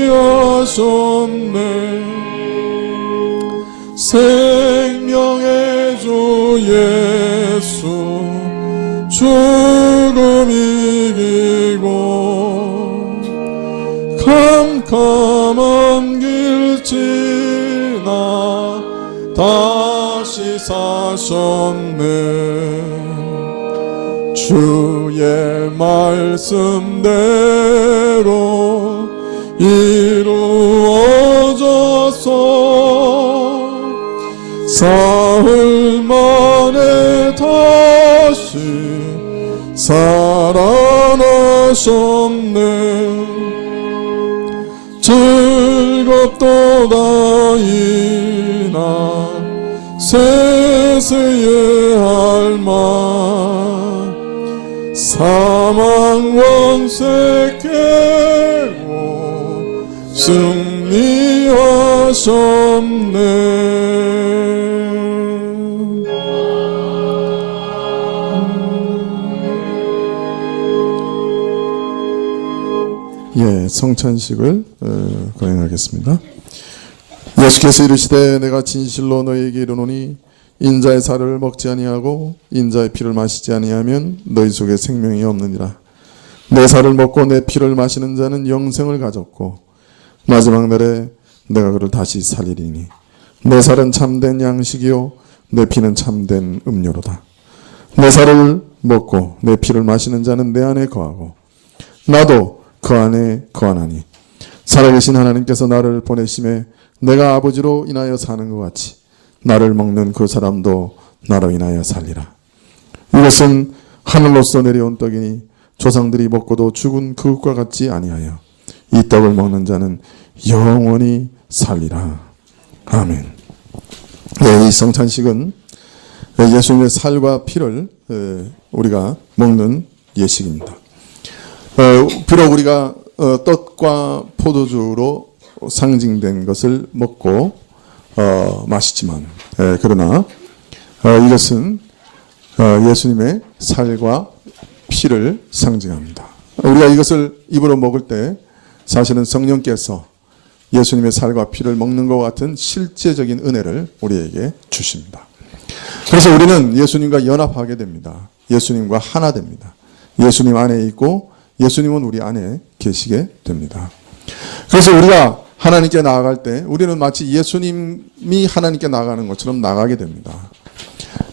생명의 주 예수 죽음 이기고 캄캄한 길 지나 다시 사셨네. 주의 말씀대로 이루어져서 사흘 만에 다시 살아나셨네. 즐겁도다 이날 세세의 할망. 사망 원세 깨고 승리하셨네. 예, 성찬식을 거행하겠습니다. 예수께서 이르시되 내가 진실로 너희에게 이르노니 인자의 살을 먹지 아니하고 인자의 피를 마시지 아니하면 너희 속에 생명이 없느니라. 내 살을 먹고 내 피를 마시는 자는 영생을 가졌고 마지막 날에 내가 그를 다시 살리리니 내 살은 참된 양식이요 내 피는 참된 음료로다. 내 살을 먹고 내 피를 마시는 자는 내 안에 거하고 나도 그 안에 거하나니 살아계신 하나님께서 나를 보내심에 내가 아버지로 인하여 사는 것 같이 나를 먹는 그 사람도 나로 인하여 살리라. 이것은 하늘로서 내려온 떡이니 조상들이 먹고도 죽은 그것과 같지 아니하여 이 떡을 먹는 자는 영원히 살리라. 아멘. 이 성찬식은 예수님의 살과 피를 우리가 먹는 예식입니다. 비록 우리가 떡과 포도주로 상징된 것을 먹고 마시지만 그러나 이것은 예수님의 살과 피를 상징합니다. 우리가 이것을 입으로 먹을 때 사실은 성령께서 예수님의 살과 피를 먹는 것 같은 실제적인 은혜를 우리에게 주십니다. 그래서 우리는 예수님과 연합하게 됩니다. 예수님과 하나 됩니다. 예수님 안에 있고 예수님은 우리 안에 계시게 됩니다. 그래서 우리가 하나님께 나아갈 때 우리는 마치 예수님이 하나님께 나가는 것처럼 나가게 됩니다.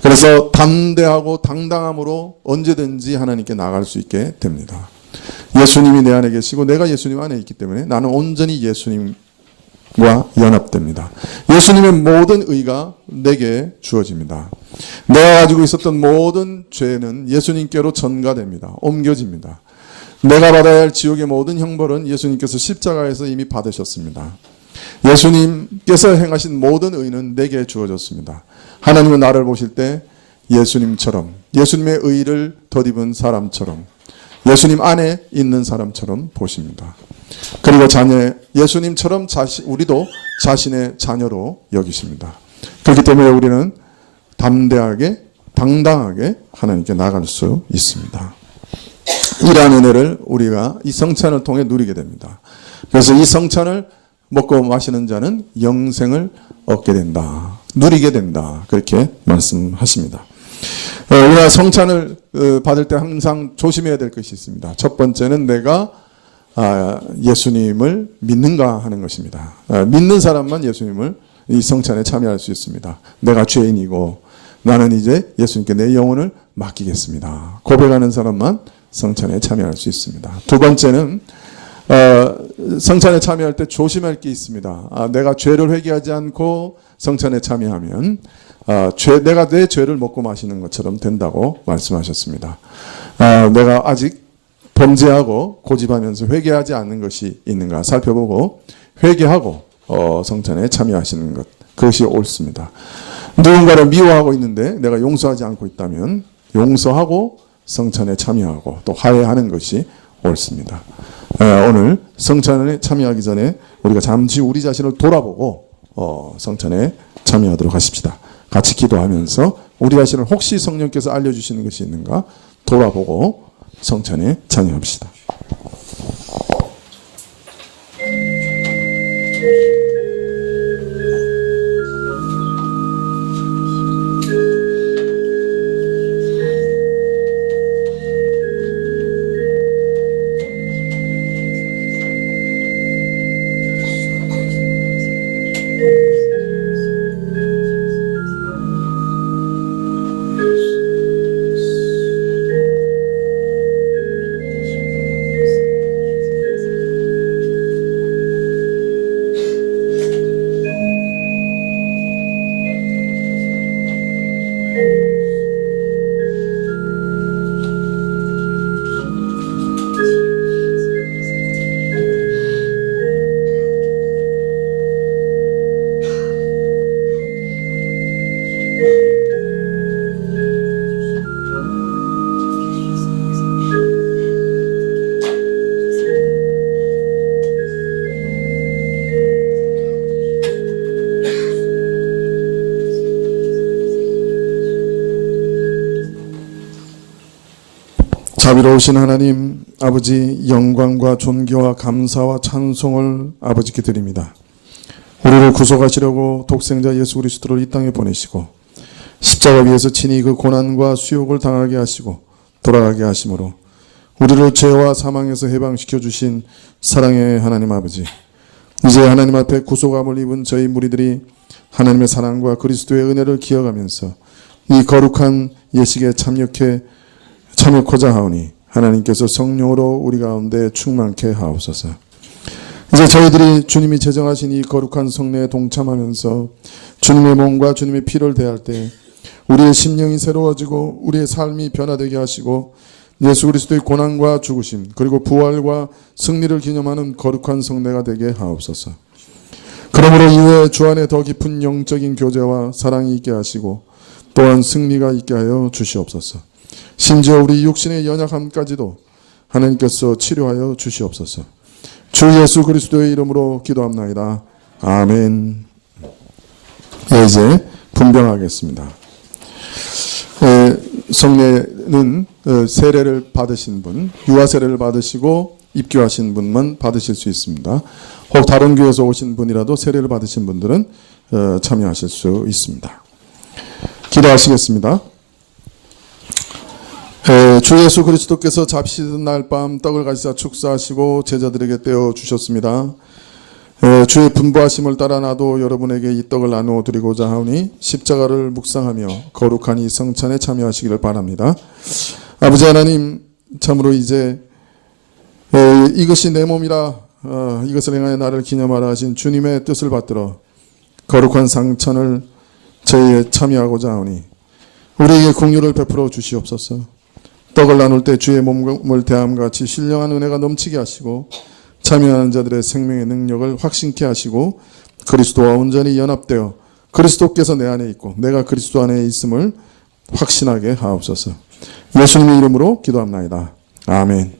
그래서 담대하고 당당함으로 언제든지 하나님께 나갈 수 있게 됩니다. 예수님이 내 안에 계시고 내가 예수님 안에 있기 때문에 나는 온전히 예수님과 연합됩니다. 예수님의 모든 의가 내게 주어집니다. 내가 가지고 있었던 모든 죄는 예수님께로 전가됩니다. 옮겨집니다. 내가 받아야 할 지옥의 모든 형벌은 예수님께서 십자가에서 이미 받으셨습니다. 예수님께서 행하신 모든 의는 내게 주어졌습니다. 하나님은 나를 보실 때 예수님처럼, 예수님의 의를 덧입은 사람처럼, 예수님 안에 있는 사람처럼 보십니다. 그리고 예수님처럼 우리도 자신의 자녀로 여기십니다. 그렇기 때문에 우리는 담대하게, 당당하게 하나님께 나갈 수 있습니다. 이러한 은혜를 우리가 이 성찬을 통해 누리게 됩니다. 그래서 이 성찬을 먹고 마시는 자는 영생을 얻게 된다. 누리게 된다. 그렇게 말씀하십니다. 우리가 성찬을 받을 때 항상 조심해야 될 것이 있습니다. 첫 번째는 내가 예수님을 믿는가 하는 것입니다. 믿는 사람만 예수님을 이 성찬에 참여할 수 있습니다. 내가 죄인이고 나는 이제 예수님께 내 영혼을 맡기겠습니다. 고백하는 사람만 성찬에 참여할 수 있습니다. 두 번째는 성찬에 참여할 때 조심할 게 있습니다. 내가 죄를 회개하지 않고 성찬에 참여하면 내가 내 죄를 먹고 마시는 것처럼 된다고 말씀하셨습니다. 내가 아직 범죄하고 고집하면서 회개하지 않는 것이 있는가 살펴보고 회개하고 성찬에 참여하시는 것, 그것이 옳습니다. 누군가를 미워하고 있는데 내가 용서하지 않고 있다면 용서하고 성찬에 참여하고 또 화해하는 것이 옳습니다. 오늘 성찬에 참여하기 전에 우리가 잠시 우리 자신을 돌아보고 성찬에 참여하도록 하십시다. 같이 기도하면서 우리 자신을 혹시 성령께서 알려주시는 것이 있는가 돌아보고 성찬에 참여합시다. 자비로우신 하나님 아버지, 영광과 존귀와 감사와 찬송을 아버지께 드립니다. 우리를 구속하시려고 독생자 예수 그리스도를 이 땅에 보내시고 십자가 위에서 친히 그 고난과 수욕을 당하게 하시고 돌아가게 하심으로 우리를 죄와 사망에서 해방시켜 주신 사랑의 하나님 아버지, 이제 하나님 앞에 구속함을 입은 저희 무리들이 하나님의 사랑과 그리스도의 은혜를 기억하면서 이 거룩한 예식에 참여코자 하오니 하나님께서 성령으로 우리 가운데 충만케 하옵소서. 이제 저희들이 주님이 제정하신 이 거룩한 성례에 동참하면서 주님의 몸과 주님의 피를 대할 때 우리의 심령이 새로워지고 우리의 삶이 변화되게 하시고 예수 그리스도의 고난과 죽으심 그리고 부활과 승리를 기념하는 거룩한 성례가 되게 하옵소서. 그러므로 이후에 주 안에 더 깊은 영적인 교제와 사랑이 있게 하시고 또한 승리가 있게 하여 주시옵소서. 심지어 우리 육신의 연약함까지도 하나님께서 치료하여 주시옵소서. 주 예수 그리스도의 이름으로 기도합나이다. 아멘. 이제 분병하겠습니다. 성례는 세례를 받으신 분, 유아 세례를 받으시고 입교하신 분만 받으실 수 있습니다. 혹 다른 교회에서 오신 분이라도 세례를 받으신 분들은 참여하실 수 있습니다. 기도하시겠습니다. 주 예수 그리스도께서 잡시던 날 밤 떡을 가지사 축사하시고 제자들에게 떼어 주셨습니다. 주의 분부하심을 따라 나도 여러분에게 이 떡을 나누어 드리고자 하오니 십자가를 묵상하며 거룩한 이 성찬에 참여하시기를 바랍니다. 아버지 하나님, 참으로 이제 이것이 내 몸이라 이것을 행하여 나를 기념하라 하신 주님의 뜻을 받들어 거룩한 성찬을 저희에 참여하고자 하오니 우리에게 긍휼을 베풀어 주시옵소서. 떡을 나눌 때 주의 몸을 대함과 같이 신령한 은혜가 넘치게 하시고 참여하는 자들의 생명의 능력을 확신케 하시고 그리스도와 온전히 연합되어 그리스도께서 내 안에 있고 내가 그리스도 안에 있음을 확신하게 하옵소서. 예수님의 이름으로 기도합나이다. 아멘.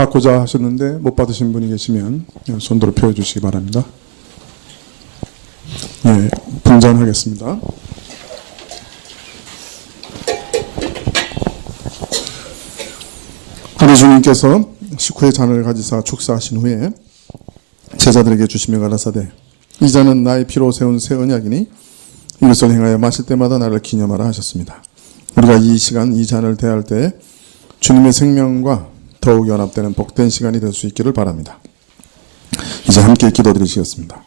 받고자 하셨는데 못 받으신 분이 계시면 손들어 펴주시기 바랍니다. 예, 분잔하겠습니다. 우리 주님께서 식후에 잔을 가지사 축사하신 후에 제자들에게 주시며 가라사대 이 잔은 나의 피로 세운 새 언약이니 이것을 행하여 마실 때마다 나를 기념하라 하셨습니다. 우리가 이 시간 이 잔을 대할 때 주님의 생명과 더욱 연합되는 복된 시간이 될 수 있기를 바랍니다. 이제 함께 기도드리시겠습니다.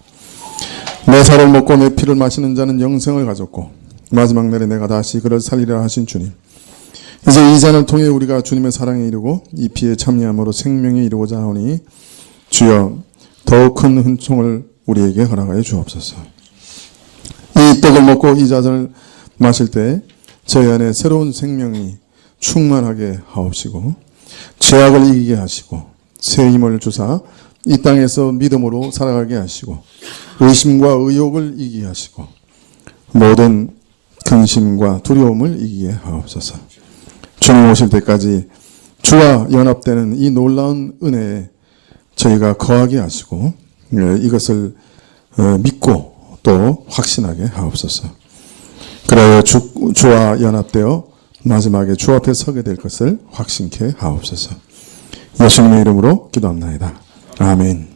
내 살을 먹고 내 피를 마시는 자는 영생을 가졌고 마지막 날에 내가 다시 그를 살리라 하신 주님, 이제 이 잔을 통해 우리가 주님의 사랑에 이르고 이 피에 참여함으로 생명에 이르고자 하오니 주여 더욱 큰 은총을 우리에게 허락하여 주옵소서. 이 떡을 먹고 이 잔을 마실 때 저희 안에 새로운 생명이 충만하게 하옵시고 죄악을 이기게 하시고 새 힘을 주사 이 땅에서 믿음으로 살아가게 하시고 의심과 의욕을 이기게 하시고 모든 근심과 두려움을 이기게 하옵소서. 주님 오실 때까지 주와 연합되는 이 놀라운 은혜에 저희가 거하게 하시고 이것을 믿고 또 확신하게 하옵소서. 그래야 주와 연합되어 마지막에 주 앞에 서게 될 것을 확신케 하옵소서. 예수님의 이름으로 기도합나이다. 아멘.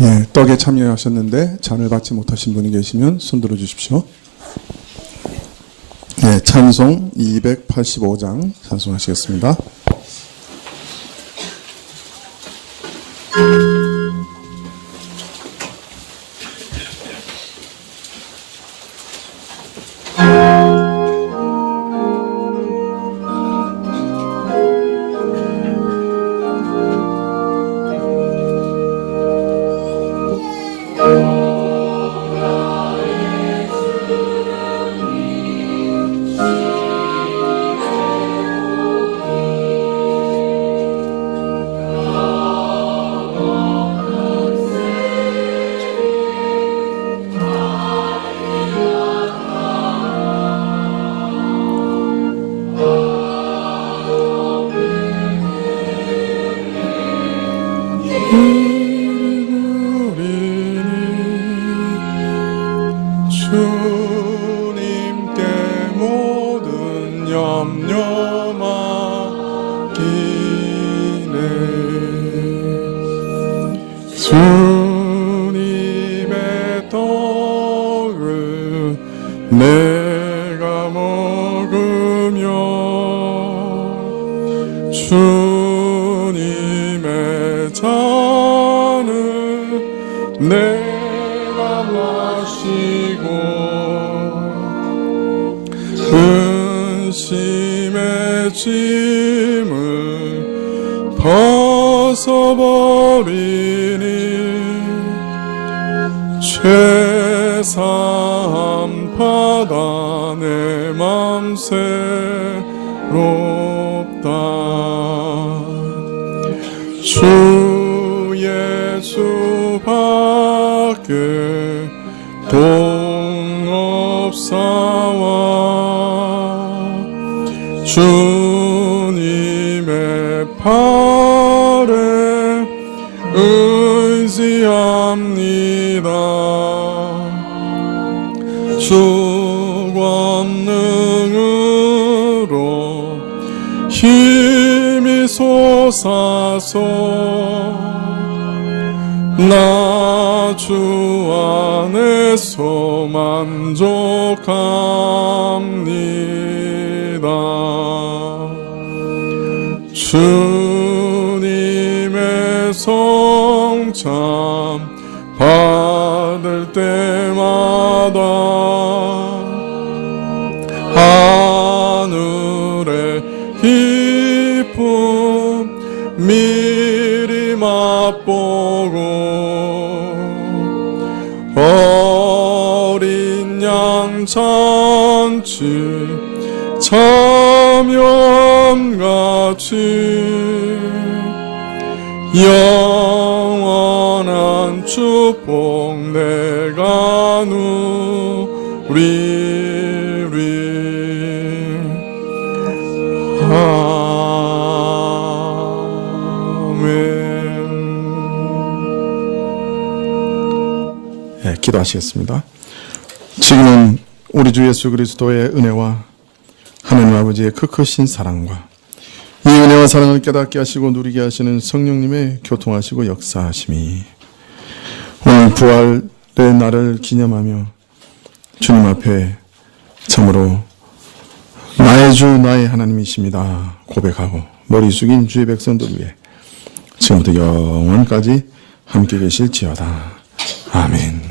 예, 떡에 참여하셨는데 잔을 받지 못하신 분이 계시면 손 들어 주십시오. 네, 찬송 285장 찬송하시겠습니다. 주님께 모든 염려 맡기네. 주님의 떡을 내가 먹으며 주님의 잔을 내가 마시고 근심의 짐을 벗어버리니 죄사함 받아 내 맘 새롭다. 주 예수 밖에 동업사와 주님의 팔에 의지합니다. 주 권능으로 힘이 솟아서 나 주 안에서 만족합니다. 주님의 성찬 받을 때마다 하늘의 기쁨 미리 맛보고 어린 양 잔치 참염같이 영원한 축복 내가 누리리. 아멘. 네, 기도하시겠습니다. 지금은 우리 주 예수 그리스도의 은혜와 하나님 아버지의 크크신 사랑과 이 은혜와 사랑을 깨닫게 하시고 누리게 하시는 성령님의 교통하시고 역사하심이 오늘 부활의 날을 기념하며 주님 앞에 참으로 나의 주 나의 하나님이십니다 고백하고 머리 숙인 주의 백성들 위해 지금부터 영원까지 함께 계실지어다. 아멘.